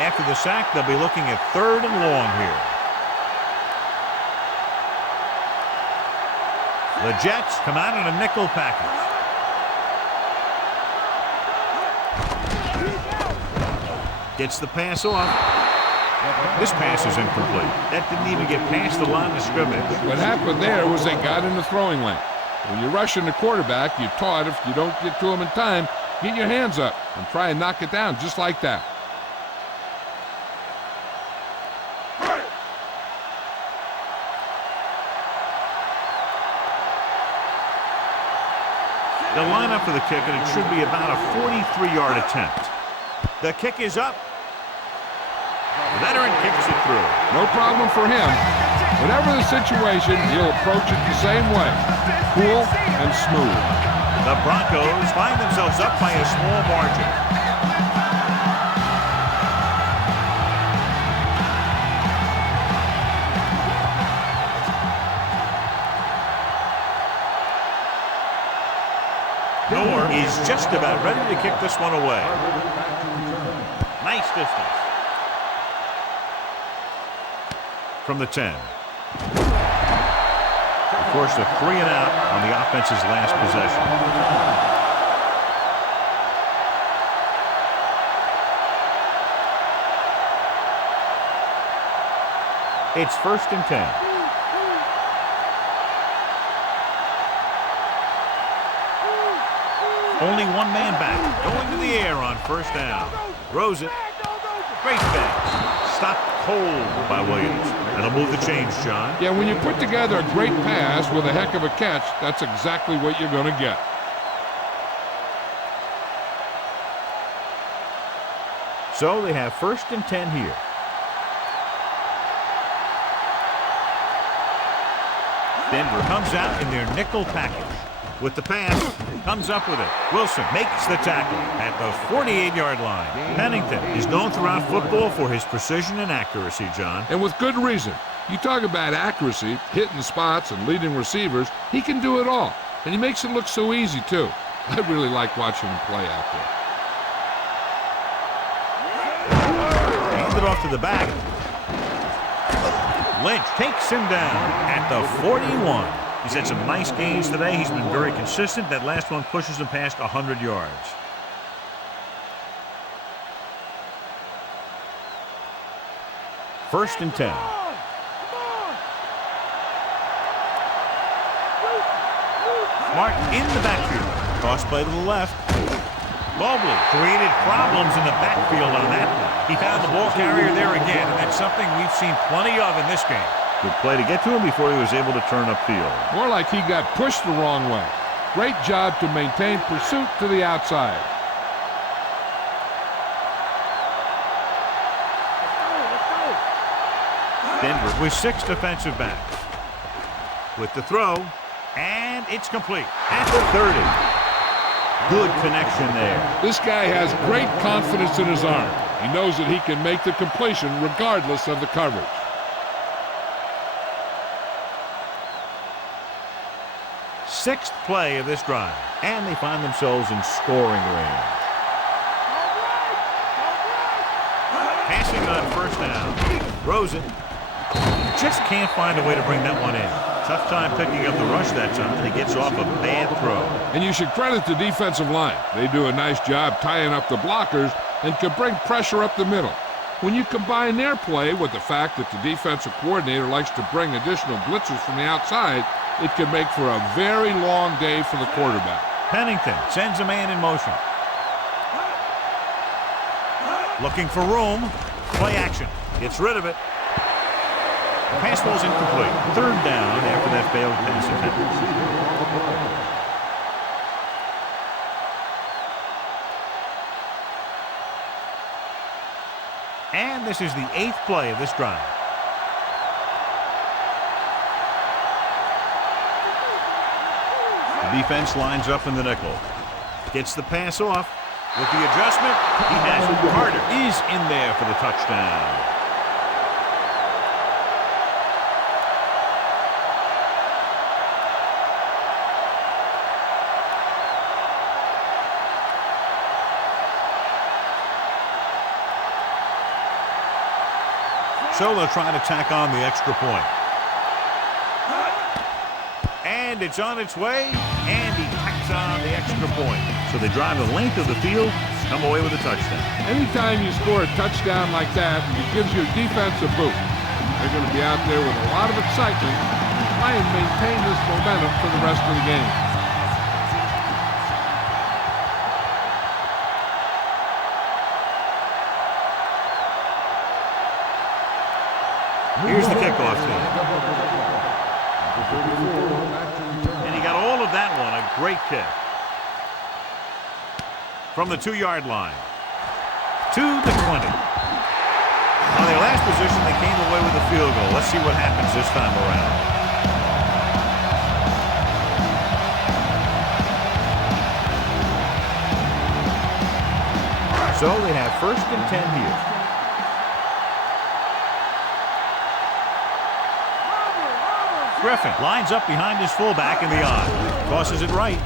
After the sack, they'll be looking at 3rd and long here. The Jets come out in a nickel package. Gets the pass off. This pass is incomplete. That didn't even get past the line of scrimmage. What happened there was they got in the throwing lane. When you're rushing the quarterback, you're taught if you don't get to him in time, get your hands up and try and knock it down just like that. They'll line up for the kick, and it should be about a 43-yard attempt. The kick is up. The veteran kicks it through. No problem for him. Whatever the situation, he'll approach it the same way. Cool and smooth. The Broncos find themselves up by a small margin. Noor is just about ready to kick this one away. Nice distance. From the 10. Forced a 3 and out on the offense's last possession. It's 1st and 10. Only one man back, going to the air on 1st down. Throws it. Great pass. Stopped cold by Williams. That'll move the chains, John. Yeah, when you put together a great pass with a heck of a catch, that's exactly what you're going to get. So they have 1st and 10 here. Denver comes out in their nickel package. With the pass, comes up with it. Wilson makes the tackle at the 48-yard line. Pennington is known throughout football for his precision and accuracy, John. And with good reason. You talk about accuracy, hitting spots, and leading receivers. He can do it all. And he makes it look so easy, too. I really like watching him play out there. Handed off to the back. Lynch takes him down at the 41. He's had some nice gains today. He's been very consistent. That last one pushes him past 100 yards. First and 10. Smart in the backfield. Toss play to the left. Mobley created problems in the backfield on that one. He found the ball carrier there again, and that's something we've seen plenty of in this game. Good play to get to him before he was able to turn upfield. More like he got pushed the wrong way. Great job to maintain pursuit to the outside. Denver with 6 defensive backs. With the throw, and it's complete at the 30. Good connection there. This guy has great confidence in his arm. He knows that he can make the completion regardless of the coverage. Sixth play of this drive, and they find themselves in scoring range. Passing on 1st down. Throws it. Just can't find a way to bring that one in. Tough time picking up the rush that time, and he gets off a bad throw. And you should credit the defensive line. They do a nice job tying up the blockers and can bring pressure up the middle. When you combine their play with the fact that the defensive coordinator likes to bring additional blitzes from the outside, it can make for a very long day for the quarterback. Pennington sends a man in motion. Looking for room. Play action. Gets rid of it. The pass ball's incomplete. 3rd down after that failed pass attempt. And this is the 8th play of this drive. The defense lines up in the nickel. Gets the pass off. With the adjustment, he has it. Carter is in there for the touchdown. So they'll try to tack on the extra point. And it's on its way, and he tacks on the extra point. So they drive the length of the field, come away with a touchdown. Anytime you score a touchdown like that, it gives your defense a boost. They're going to be out there with a lot of excitement and try and maintain this momentum for the rest of the game. Here's the kickoff team. And he got all of that one, a great kick. From the 2-yard line to the 20. On their last position, they came away with a field goal. Let's see what happens this time around. So they have 1st and 10 here. Griffin lines up behind his fullback in the eye. Tosses it right.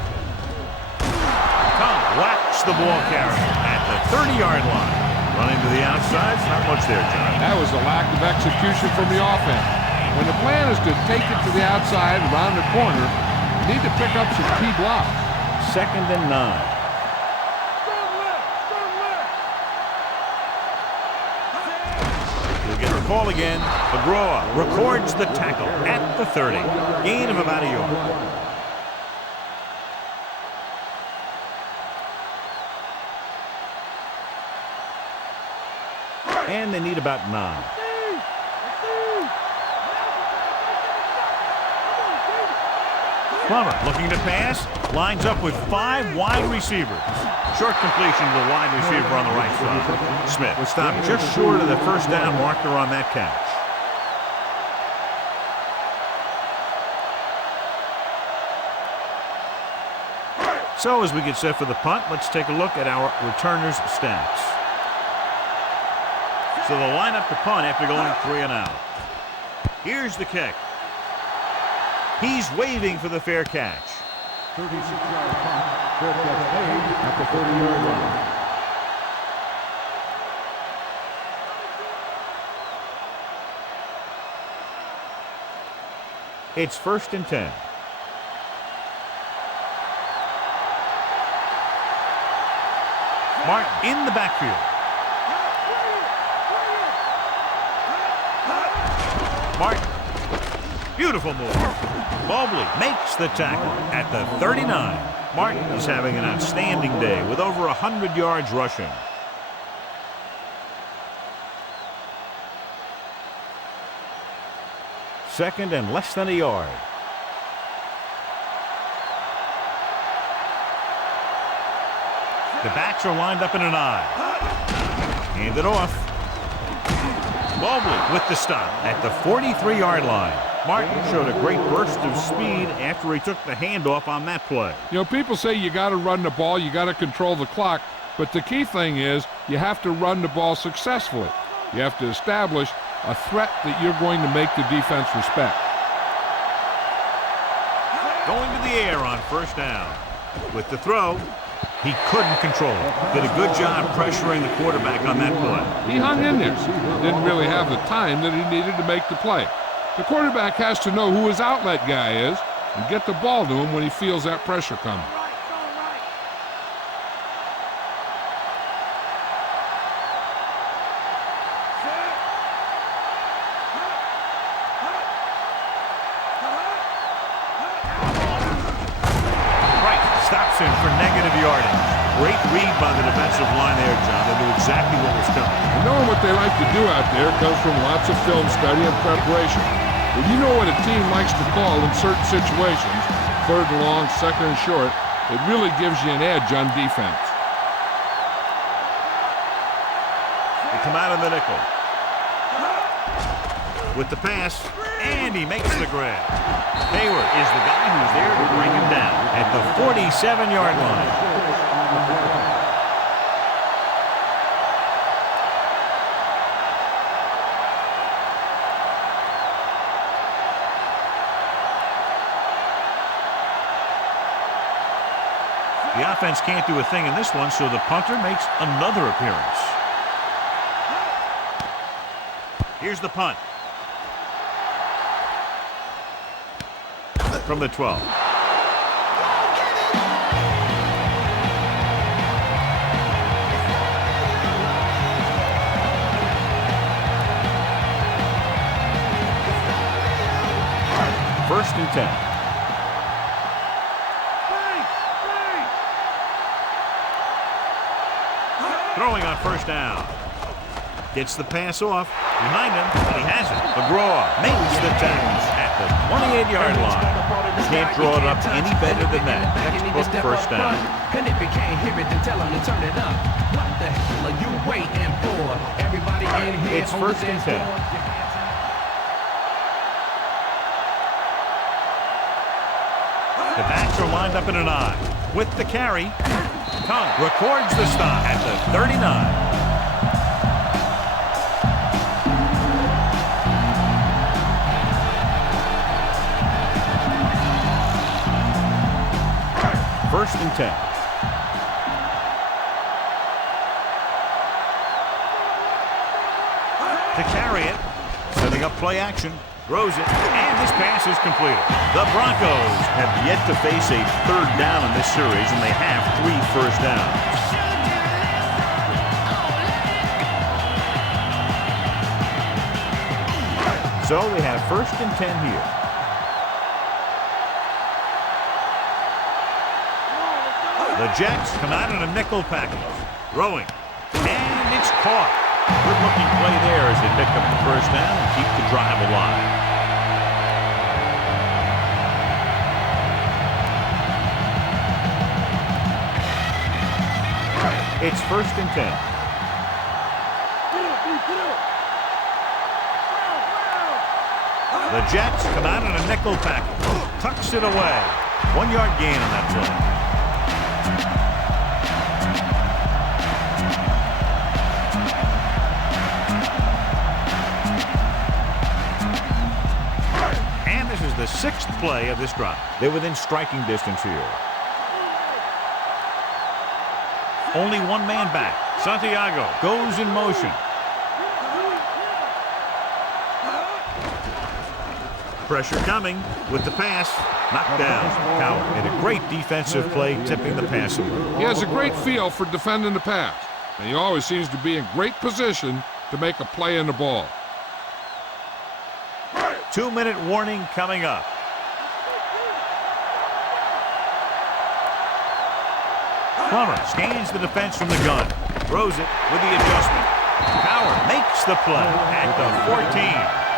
Tom whacks the ball carrier at the 30-yard line. Running to the outside. Not much there, John. That was a lack of execution from the offense. When the plan is to take it to the outside, around the corner, you need to pick up some key blocks. 2nd and 9. We'll get a call again. McGraw records the tackle at the 30. Gain of about a yard. And they need about 9. Plummer looking to pass. Lines up with 5 wide receivers. Short completion to the wide receiver on the right side. Smith was stopped just short of the first down marker on that catch. So as we get set for the punt, let's take a look at our returners' stats. So they'll line up to punt after going 3 and out. Here's the kick. He's waving for the fair catch. 36-yard punt. Fair catch made at the 30-yard line. It's 1st and 10. Martin in the backfield. Martin. Beautiful move. Mobley makes the tackle at the 39. Martin is having an outstanding day with over 100 yards rushing. Second and less than a yard. The backs are lined up in an I. Hand it off. Mobley with the stop at the 43-yard line. Martin showed a great burst of speed after he took the handoff on that play. You know, people say you got to run the ball, you got to control the clock, but the key thing is you have to run the ball successfully. You have to establish a threat that you're going to make the defense respect. Going to the air on 1st down. With the throw, he couldn't control it. Did a good job pressuring the quarterback on that play. He hung in there. Didn't really have the time that he needed to make the play. The quarterback has to know who his outlet guy is and get the ball to him when he feels that pressure coming. Right, stops him for negative yardage. Great read by the defensive line there, John. They knew exactly what was coming. And knowing what they like to do out there comes from lots of film study and preparation. When you know what a team likes to call in certain situations, 3rd and long, 2nd and short, it really gives you an edge on defense. They come out in the nickel. With the pass, and he makes the grab. Hayward is the guy who's there to bring him down at the 47-yard line. The offense can't do a thing in this one, so the punter makes another appearance. Here's the punt. From the 12. First and 10. Throwing on first down. Gets the pass off. Behind him, and he has it. McGraw makes the tackle at the 28-yard line. Can't draw it up any better than that. Textbook first down. And if you can't hear it, then tell him to turn it up. What the hell are you waiting for? Everybody in here. It's first and 10. The backs are lined up in an I. With the carry, Tongue records the stop at the 39. First and 10. To carry it, setting up play action, throws it, and this pass is completed. The Broncos have yet to face a third down in this series, and they have 3 first downs. So we have first and 10 here. The Jets come out in a nickel package. Throwing. And it's caught. Good-looking play there as they pick up the first down and keep the drive alive. It's first and 10. The Jets come out in a nickel package. Tucks it away. 1-yard gain on that play. The 6th play of this drive. They're within striking distance here. Only one man back. Santiago goes in motion. Pressure coming with the pass. Knocked down. Coward made a great defensive play, tipping the pass away. He has a great feel for defending the pass, and he always seems to be in great position to make a play in the ball. 2-minute warning coming up. Plummer scans the defense from the gun. Throws it with the adjustment. Power makes the play at the 14.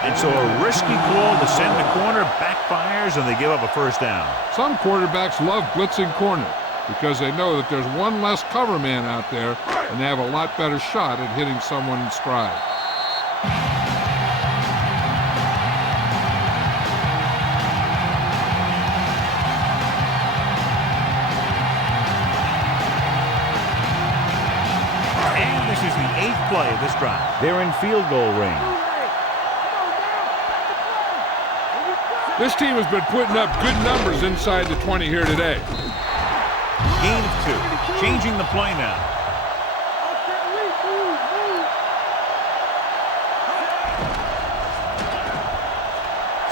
And so a risky call to send the corner backfires, and they give up a first down. Some quarterbacks love blitzing corner because they know that there's one less cover man out there, and they have a lot better shot at hitting someone in stride. This is the 8th play of this drive. They're in field goal range. This team has been putting up good numbers inside the 20 here today. Gain of 2. Changing the play now.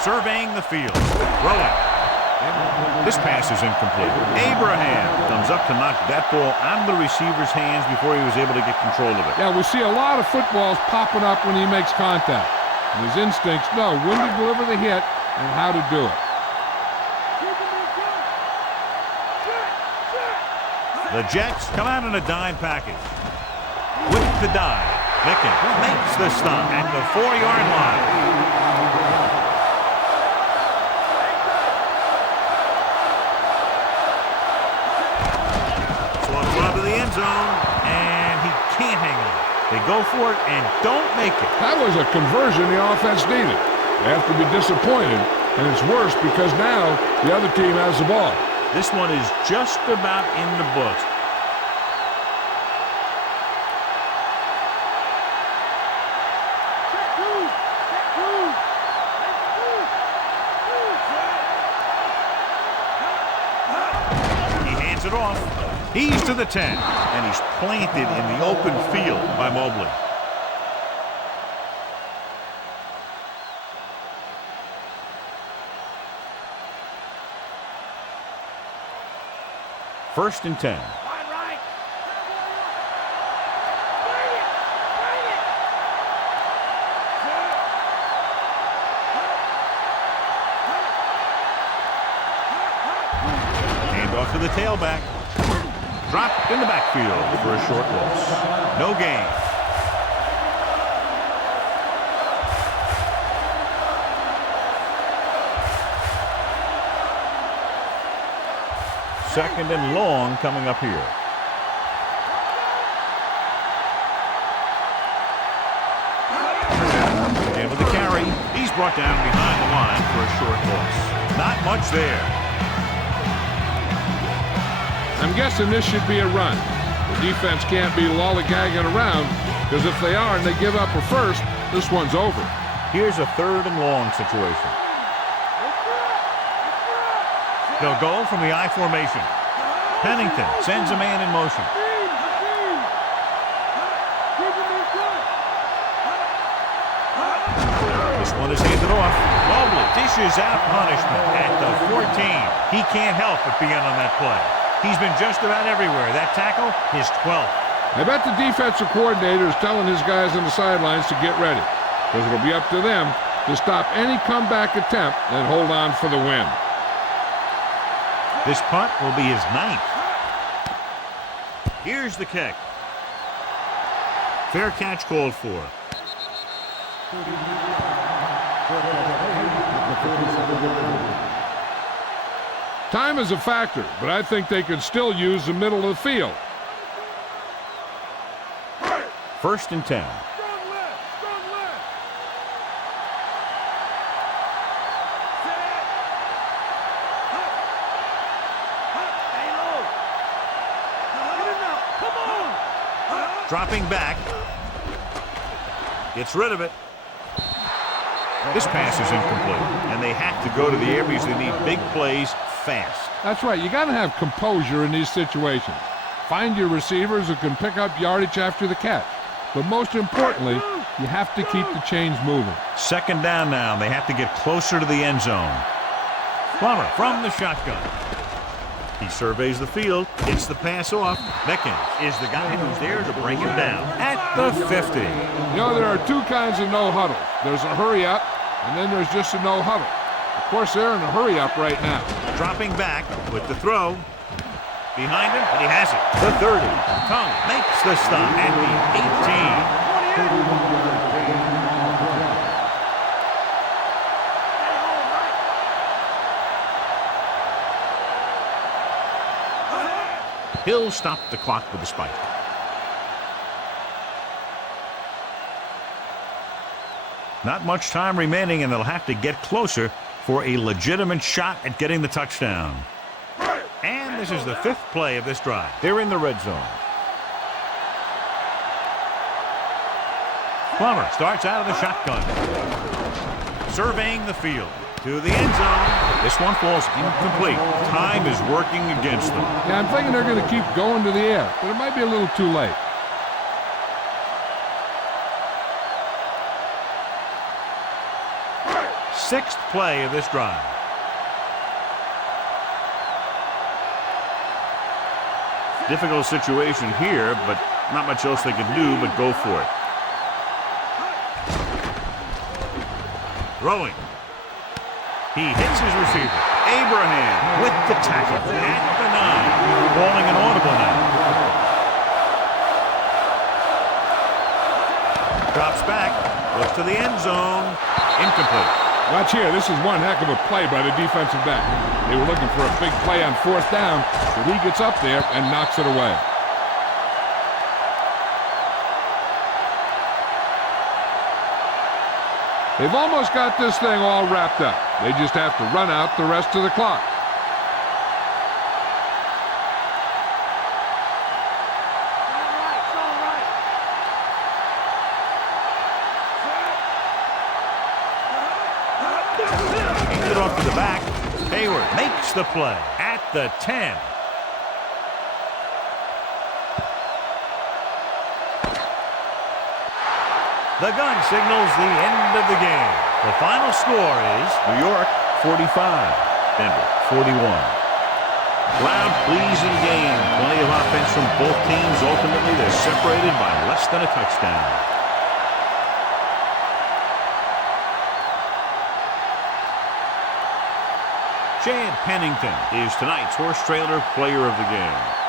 Surveying the field. Throwing. This pass is incomplete. Abraham comes up to knock that ball out of the receiver's hands before he was able to get control of it. Yeah, we see a lot of footballs popping up when he makes contact. And his instincts know when to deliver the hit and how to do it. The Jets come out in a dime package. With the dive, Pickens makes the stop at the 4-yard line. Zone, and he can't hang on. They go for it and don't make it. That was a conversion the offense needed. They have to be disappointed, and it's worse because now the other team has the ball. This one is just about in the books. He hands it off. He's to the 10, and he's planted in the open field by Mobley. First and 10. Wide right. Hand off to the tailback. Dropped in the backfield for a short loss. No gain. Second and long coming up here. And with the carry, he's brought down behind the line for a short loss. Not much there. I'm guessing this should be a run. The defense can't be lollygagging around, because if they are and they give up a first, this one's over. Here's a third and long situation. They'll go from the I formation. Pennington sends a man in motion. This one is handed off. Mobley dishes out punishment at the 14. He can't help but be in on that play. He's been just about everywhere. That tackle, his 12th. I bet the defensive coordinator is telling his guys on the sidelines to get ready, because it'll be up to them to stop any comeback attempt and hold on for the win. This punt will be his 9th. Here's the kick. Fair catch called for. Time is a factor, but I think they could still use the middle of the field. First and 10. Strong left. Strong left. Stay low. Get it now. Come on. Dropping back. Gets rid of it. This pass is incomplete, and they have to go to the areas they need big plays fast. That's right. You got to have composure in these situations. Find your receivers who can pick up yardage after the catch. But most importantly, you have to keep the chains moving. Second down now. They have to get closer to the end zone. Plummer from the shotgun. He surveys the field. Gets the pass off. Meckins is the guy who's there to break it down at the 50. You know, there are two kinds of no huddle. There's a hurry up, and then there's just a no huddle. Of course, they're in a hurry up right now. Dropping back with the throw. Behind him, and he has it. The 30. Tongue makes the stop at the 18. He'll stop the clock with the spike. Not much time remaining, and they'll have to get closer for a legitimate shot at getting the touchdown. And this is the 5th play of this drive. They're in the red zone. Plummer starts out of the shotgun. Surveying the field. To the end zone. This one falls incomplete. Time is working against them. Yeah, I'm thinking they're going to keep going to the air, but it might be a little too late. Sixth play of this drive. Difficult situation here, but not much else they can do but go for it. Throwing. He hits his receiver. Abraham with the tackle at the 9. Calling an audible now. Drops back. Looks to the end zone. Incomplete. Watch here. This is one heck of a play by the defensive back. They were looking for a big play on 4th down, but he gets up there and knocks it away. They've almost got this thing all wrapped up. They just have to run out the rest of the clock. Off to the back. Hayward makes the play at the 10. The gun signals the end of the game. The final score is New York 45, Denver 41. Loud, pleasing game. Plenty of offense from both teams. Ultimately, they're separated by less than a touchdown. Chad Pennington is tonight's horse trailer player of the game.